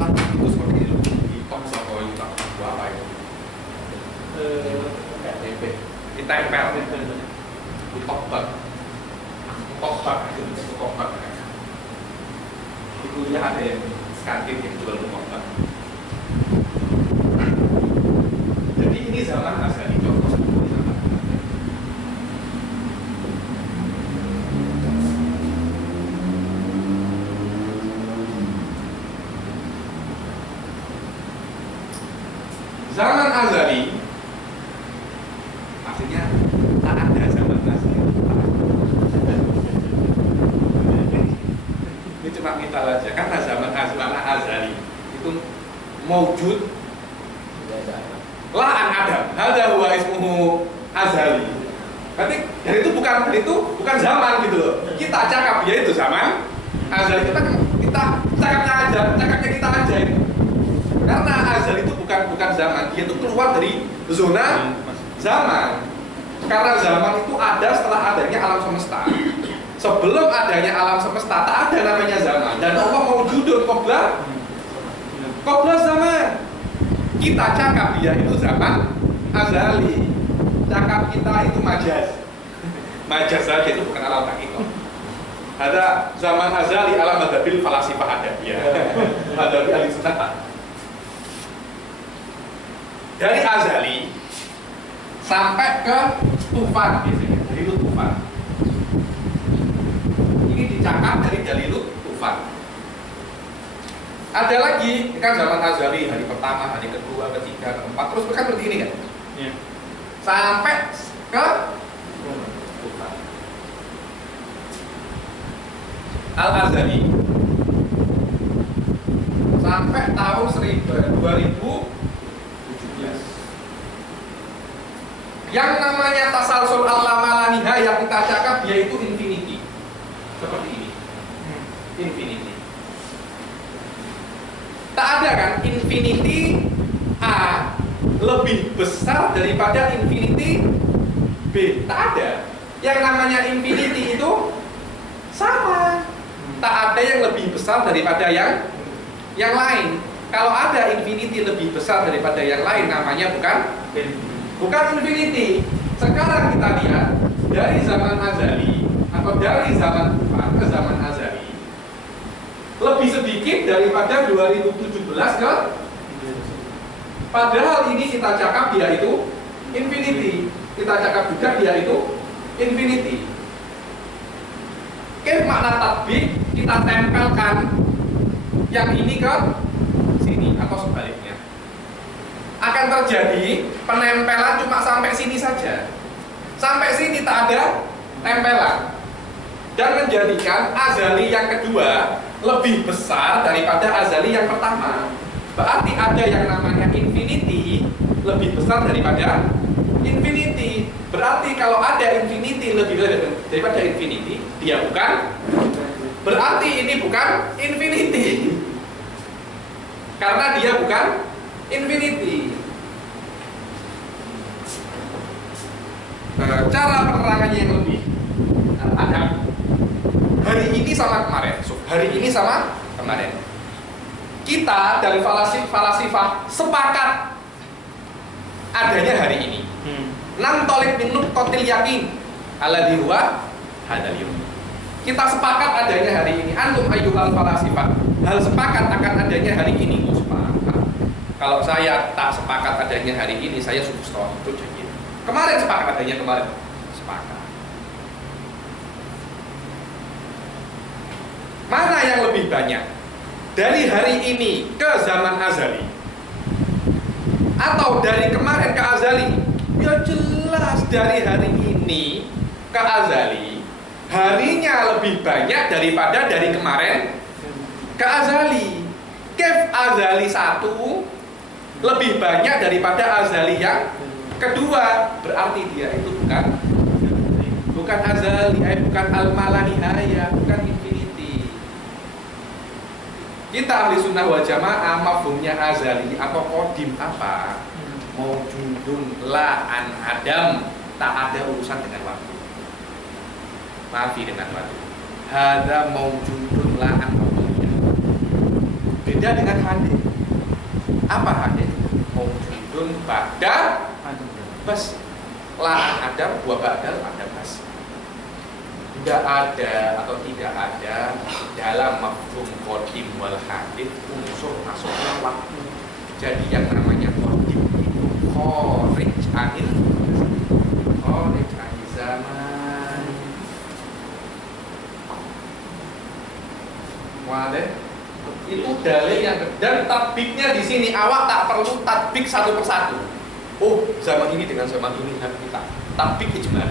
Tatbiq itu seperti ini loh. Hitam atau hitam apa itu? Ditempel, ditoprak, itu toprak. Itu ya ada yang kantin yang jual toprak. Jadi ini zaman asli contoh seperti zaman. Zaman azali maksudnya tak ada zaman azali. Ini cuma misal aja karena zaman azali itu maujud la an adam. Hadza huwa ismuhu azali. Berarti dan itu bukan zaman gitu loh. Kita cakap ya itu zaman azali. Kita cakapnya kita aja itu. Karena azal itu bukan zaman, dia itu keluar dari zona zaman. Karena zaman itu ada setelah adanya alam semesta. Sebelum adanya alam semesta tak ada namanya zaman. Dan Allah mau judul qabla zaman. Kita cakap dia itu zaman azali. Cakap kita itu majaz. Majaz saja itu bukan alam hakiki. Ada zaman azali alam madzhabil falasifah ada ya. Madzhabi ahli sunnah. Dari azali sampai ke tufan biasanya, dalil tufan. Ini dicakap dari dalil tufan. Ada lagi, ini kan zaman azali, hari pertama, hari kedua, ketiga, keempat, terus kan seperti ini kan? Ya. Sampai ke tufan. Al-Azali sampai tahun 2000 yang namanya tasalsul al-lama yang kita cakap yaitu infinity. Seperti ini. Infinity. Tak ada kan infinity A lebih besar daripada infinity B. Tak ada. Yang namanya infinity itu sama. Tak ada yang lebih besar daripada yang lain. Kalau ada infinity lebih besar daripada yang lain namanya bukan infinity. Sekarang kita lihat dari zaman azali atau dari zaman tufan ke zaman azali lebih sedikit daripada 2017 ke. Padahal ini kita cakap dia itu infinity. Kita cakap juga dia itu infinity. Oke, makna tatbiq kita tempelkan yang ini ke sini atau sebaliknya. Akan terjadi penempelan cuma sampai sini saja. Sampai sini tak ada tempelan. Dan menjadikan azali yang kedua lebih besar daripada azali yang pertama. Berarti ada yang namanya infinity lebih besar daripada infinity. Berarti kalau ada infinity lebih besar daripada infinity, dia bukan berarti ini bukan infinity. Karena dia bukan infinity. Cara penerangannya yang lebih ada. Hari ini sama kemarin. Hari ini sama kemarin. Kita dari falasifah sepakat adanya hari ini. Nam tolik minum kotil yakin alladhi huwa hadal yawm. Kita sepakat adanya hari ini. Antum ayyuhal falasifah, hal sepakat akan adanya hari ini. Oh, sepakat. Kalau saya tak sepakat adanya hari ini, saya subuh setahun itu jadi. Kemarin sepakat adanya kemarin. Sepakat. Mana yang lebih banyak? Dari hari ini ke zaman azali, atau dari kemarin ke azali? Ya jelas dari hari ini ke azali, harinya lebih banyak daripada dari kemarin ke azali. Kef azali 1 lebih banyak daripada azali yang kedua, berarti dia itu bukan azali, bukan al-malanihaya, bukan infinity. Kita ahli sunnah wal jamaah mafhumnya azali atau qadim apa? Maujudun la an adam, tak ada urusan dengan waktu. Maafi dengan waktu. Hada maujudun la an waktunya. Beda dengan hadis. Apa hadis? Maujudun ba'da bas, la an adam wa ba'dal ada bas. Tidak ada atau tidak ada dalam mafhum qadim wal hadis unsur masuknya waktu. Jadi yang namanya qadim kharij anil zaman. Wadah. Itu dalil yang dan tatbiknya di sini awak tak perlu tatbik satu persatu. Oh, zaman ini dengan zaman ini kita tatbik ijmal.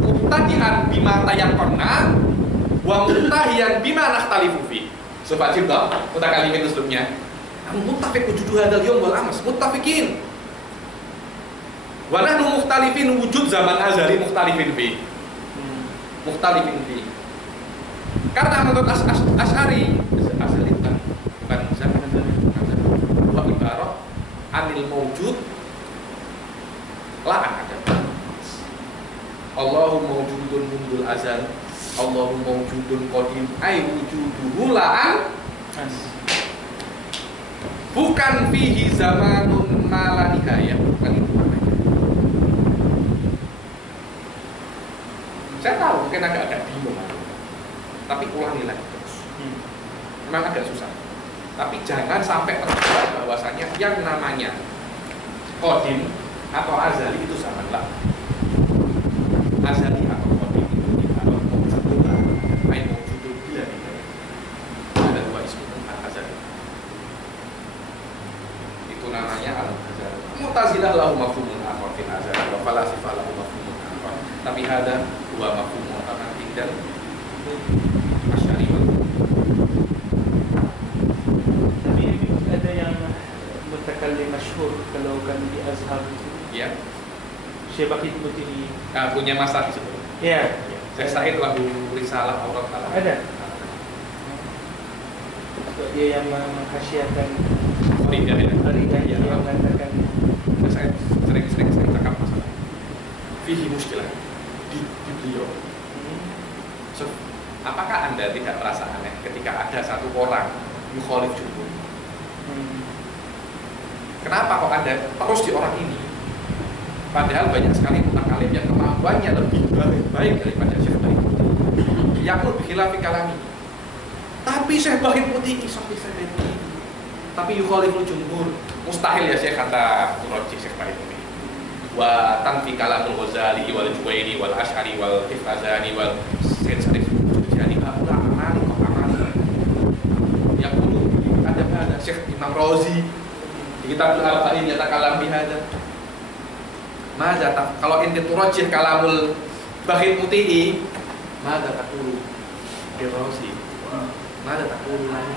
Mubtadi'an bima tayaqqana wa muntahiyan bima nakhtalifu fi. Sobat cinta, mutakalimin uslubnya. Muttafiq wujudu hadzal yawm wal amas, muttafiqin. Wa nahnu mukhtalifin wujud zaman azali mukhtalifin fi. Mukhtalifin fi. Karena menurut Asy'ari, Asy'ari bukan zaman azali, wa ibarat anil mawjud la ada. Allahu mawjudun mundul azal, Allahu mawjudun qadim, ay wujuduhu la'an bukan fihi zamanun mala nihayah, bukan itu maknanya. Saya tahu mungkin agak bingung, tapi ulangi lagi terus. Memang agak susah, tapi jangan sampai terjebak bahwasanya yang namanya qadim atau azali itu zaman lah. Azali atau qadim itu kalau mawjudun ay mawjudun bila nihayah. Ada dua isim al-azali. Itu namanya al-azali. Mu'tazilah lahu mafhumun akhar fil azali wa falasifah lahu mafhumun akhar. Tapi ada dua mafhumun akhar dan Asy'ari. Tapi ada yang mutakallim masyhur kalau kan di Azhar itu. Ya. Syekh Bakit Mutihi. Punya masa di situ. Ya. Syekh Said lahu risalah aurat kalam. Ada. Dia yang menghasiatkan Faridah ya. Faridah yang mengatakan. Saya sering cakap masalah. Fihi muskilah di beliau. So, apakah Anda tidak merasa aneh ketika ada satu orang yukhalif jumhur? Kenapa kok Anda terus di orang ini? Padahal banyak sekali mutakalim yang kemampuannya lebih baik daripada Syekh Bahit Mutihi. Yaqul bi khilafi kalami. Tapi Syekh Bahit Mutihi tapi yukhaliful jumhur. Mustahil ya Syekh kata Murajjih Syekh Bahit Mutihi. Wa tanfi kalamul Ghazali wal Juwaini wal Asy'ari wal Tifazani wal Sayyid Syarif Jurjani haula amali kok amali. Yaqulu ada Syekh Imam Razi di kitab Al-Arba'in yatakalam bihada. Mada kalau inti turajjih kalamul Bahit Mutihi, mada taqulu bi Razi. Mada taqulu lagi.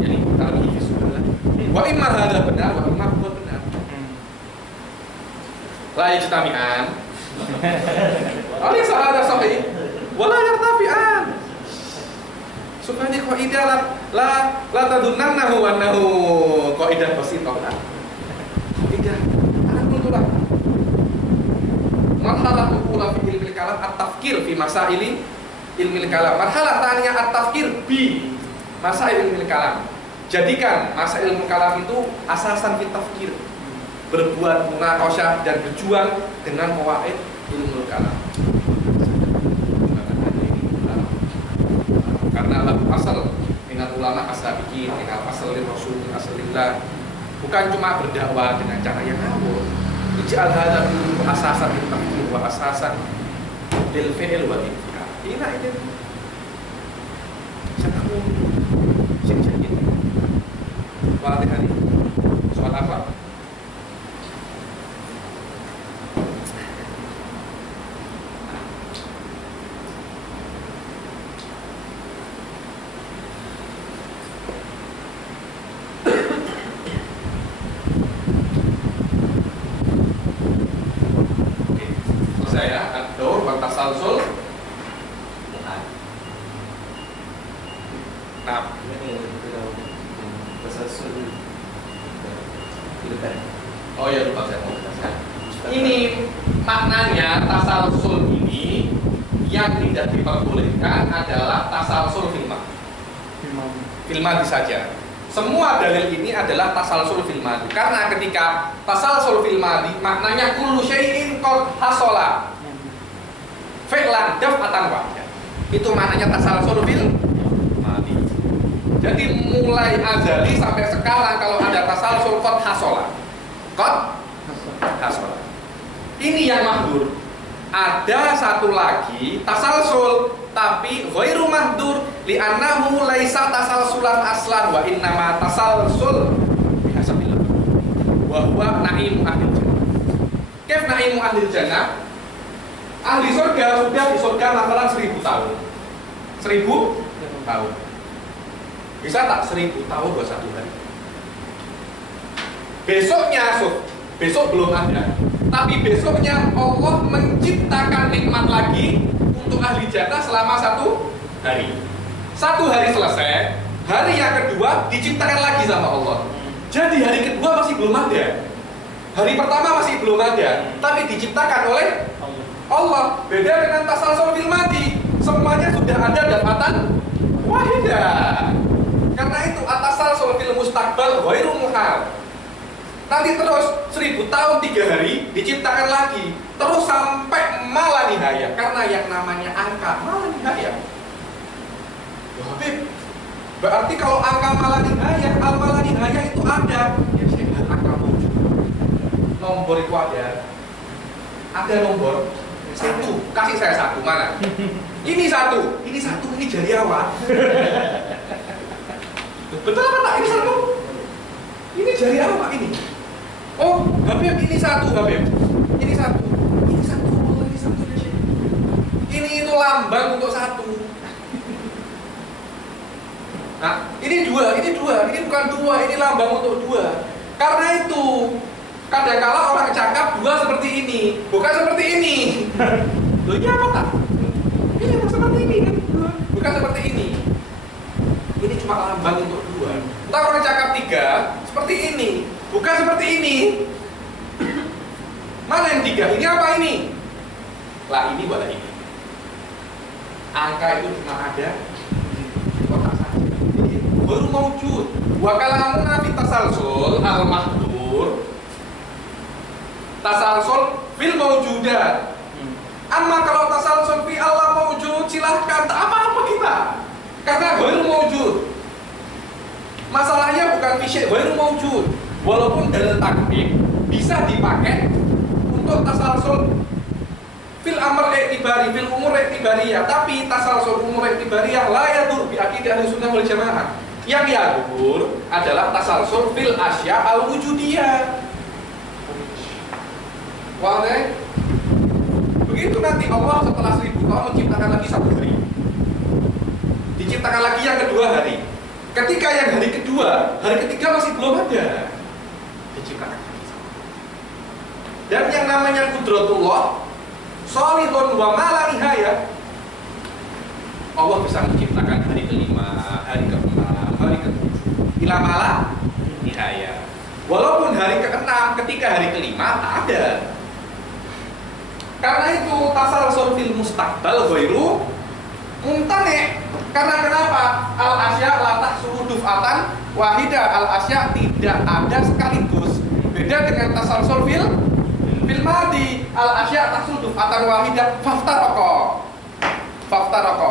Jadi kalau ini sudah wa imma hada benar wa imma huwa benar. La yajtami'an. Alaysa hada sahih? wala yartafi'an. Supaya ini kaidah la tadunnahu annahu kaidah basithah. Kaidah itulah. Marhalah ula fi ilmil kalam at-tafkir fi masaili ilmil kalam. Marhalah tanya at-tafkir bi masail ilmil kalam. Jadikan masail ilmu kalam itu asasan fi tafkir. Berbuat munaqasyah dan berjuang dengan mawaid ilmu kalam. Karena asal minat ulama as-sabiqin, minat asal rasul, asalillah, bukan cuma berdakwah dengan cara yang ngawur. Ij'al hadza asasan lil tafkir wa asasan lil fi'l wa al-fi'l. Ini satu sing jadi. Fatihah ini. Soal apa? Tasalsul. Nah, tasalsul. oh ya lupa saya mau jelaskan. Ini maknanya tasalsul ini yang tidak diperbolehkan adalah tasalsul filmadi saja. Semua dalil ini adalah tasalsul filmadi. Karena ketika tasalsul filmadi maknanya kullu syai'in qad hasala. Fi'lan daf'atan wahidah. Itu maknanya tasalsul fil madi. Jadi mulai azali sampai sekarang kalau ada tasalsul qad hasola. Qad hasola. Ini yang mahdur. Ada satu lagi tasalsul tapi ghairu mahdur li'annahu laisa tasalsulan aslan wa innama tasalsul bihasabil wa huwa na'imu ahlil jannah. Kaif na'imu ahlil jannah? Ahli surga sudah di surga lantaran 1000 tahun. 1000 tahun. Bisa tak 1000 tahun 21 hari? Besoknya, besok belum ada. Tapi besoknya Allah menciptakan nikmat lagi untuk ahli jannah selama 1 hari. 1 hari selesai, hari yang kedua diciptakan lagi sama Allah. Jadi hari kedua masih belum ada. Hari pertama masih belum ada, tapi diciptakan oleh Allah. Beda dengan tasalsul fil madi, semuanya sudah ada dapatan wahidah. Karena itu atasalsul fil mustaqbal ghairu muhal. Nanti terus 1000 tahun 3 hari diciptakan lagi, terus sampai mala nihaya. Karena yang namanya angka mala nihaya. Wah, Habib, berarti kalau angka mala nihaya, al mala nihaya itu ada. Ya, saya angka wujud. Nomor itu ada. Ada nomor 1, kasih saya 1, mana? Ini 1, ini jariawan. Betul apa tak? Ini 1. Ini jariawan ini. Oh, Habib ini 1, Habib. Ini 1. Ini 1, oh, ini 1 deh. Ini itu lambang untuk 1. Nah, ini 2, ini bukan 2, ini lambang untuk 2. Karena itu kadang-kala orang cakap 2 seperti ini, bukan seperti ini. Loh, iya apa tak? Ini seperti ini kan? Bukan seperti ini. Ini cuma lambang untuk 2. Entah orang cakap 3 seperti ini, bukan seperti ini. Mana yang 3? Ini apa ini? Lah ini wala ini. Angka itu cuma ada di kotak saja. Baru mawjud. Wa kalamuna fi tasalsul al-mahdur. Tasalsul fil mawjudat. Amma kalau tasalsul fi Allah mawjud, silahkan, tak apa-apa kita. Karena ghairu mawjud. Masalahnya bukan fi syai' ghairu mawjud. Walaupun dalil takdim bisa dipakai untuk tasalsul fil amr i'tibari, fil umur i'tibariyah, tapi tasalsul umur i'tibariyah la yadur bi aqidah Ahlussunnah wal Jamaah. Yang yadur adalah tasalsul fil asya al-wujudiyah. Wadah. Begitu nanti Allah setelah 1000 tahun menciptakan lagi 1 hari. Diciptakan lagi yang kedua hari. Ketika yang hari kedua, hari ketiga masih belum ada. Diciptakan lagi. Dan yang namanya qudratullah, sholihun wa ma la nihayah. Allah bisa menciptakan hari kelima, hari keenam, hari ketujuh, ilamala nihaya. Walaupun hari keenam, ketika hari kelima tak ada. Karena itu tasalsul fil mustaqbal ghairu mumtani'. Karena kenapa? Al asya la tahsulu duf'atan wahida. Al asya tidak ada sekaligus. Beda dengan tasalsul fil madi. Al asya tahsulu duf'atan wahida faftaraqo.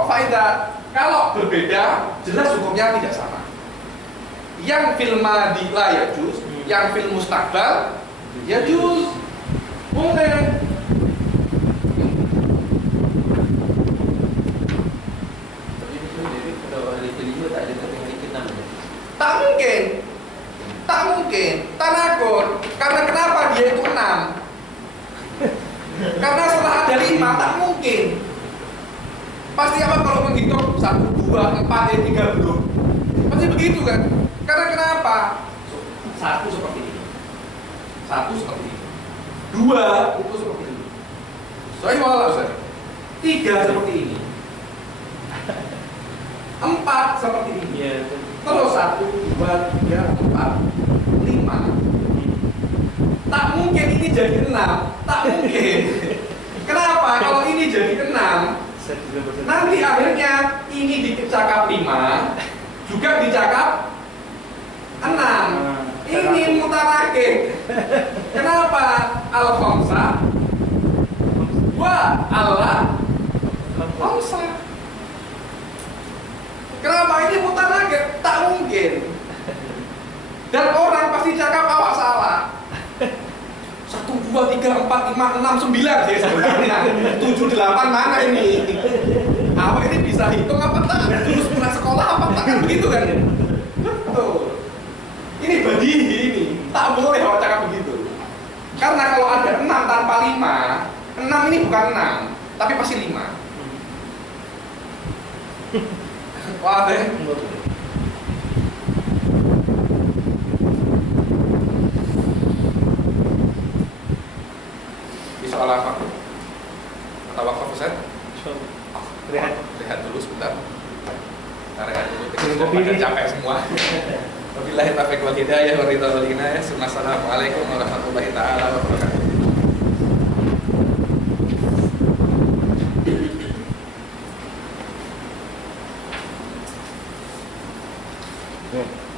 Faida, kalau berbeda jelas hukumnya tidak sama. Yang fil madi la yajuz, yang fil mustaqbal yajuz. Boleh. Tapi itu sendiri kalau hari kelima tak ada tapi hari keenam ada. Tak mungkin, tanakun. Karena kenapa dia itu 6? Karena setelah ada 5 tak mungkin. Pasti apa kalau menghitung 1, 2, 4, 3 belum? Pasti begitu kan? Karena kenapa? Satu seperti ini, satu seperti ini, 2 itu seperti ini. Soalnya malah Ustaz, 3 seperti ini, 4 seperti ini. Ya, Kalau 1, 2, 3, 4, 5, tak mungkin ini jadi 6, tak mungkin. Kenapa? Kalau ini jadi 6, nanti akhirnya ini dicakap 5, juga dicakap 6. Ini mutarakib. Kenapa? Al-khamsah wa Allah khamsah. Kenapa ini mutarakib? Tak mungkin. Dan orang pasti cakap awak salah. 1, 2, 3, 4, 5, 6, 9 sih sebenarnya. 7, 8 mana ini? Awak ini bisa hitung apa tak? Terus pernah sekolah apa tak? Kan begitu kan? Betul. Ini badihi ini. Tak boleh awak cakap begitu. Karena kalau ada 6 tanpa 5, 6 ini bukan 6, tapi pasti 5. Wah, deh. Soal apa? Atau wakaf Ustaz? Rehat dulu sebentar. Kita rehat dulu. Kita pada capek semua. Wabillahi taufiq wal hidayah wa ridha wal inayah. Assalamualaikum warahmatullahi taala wabarakatuh. ya.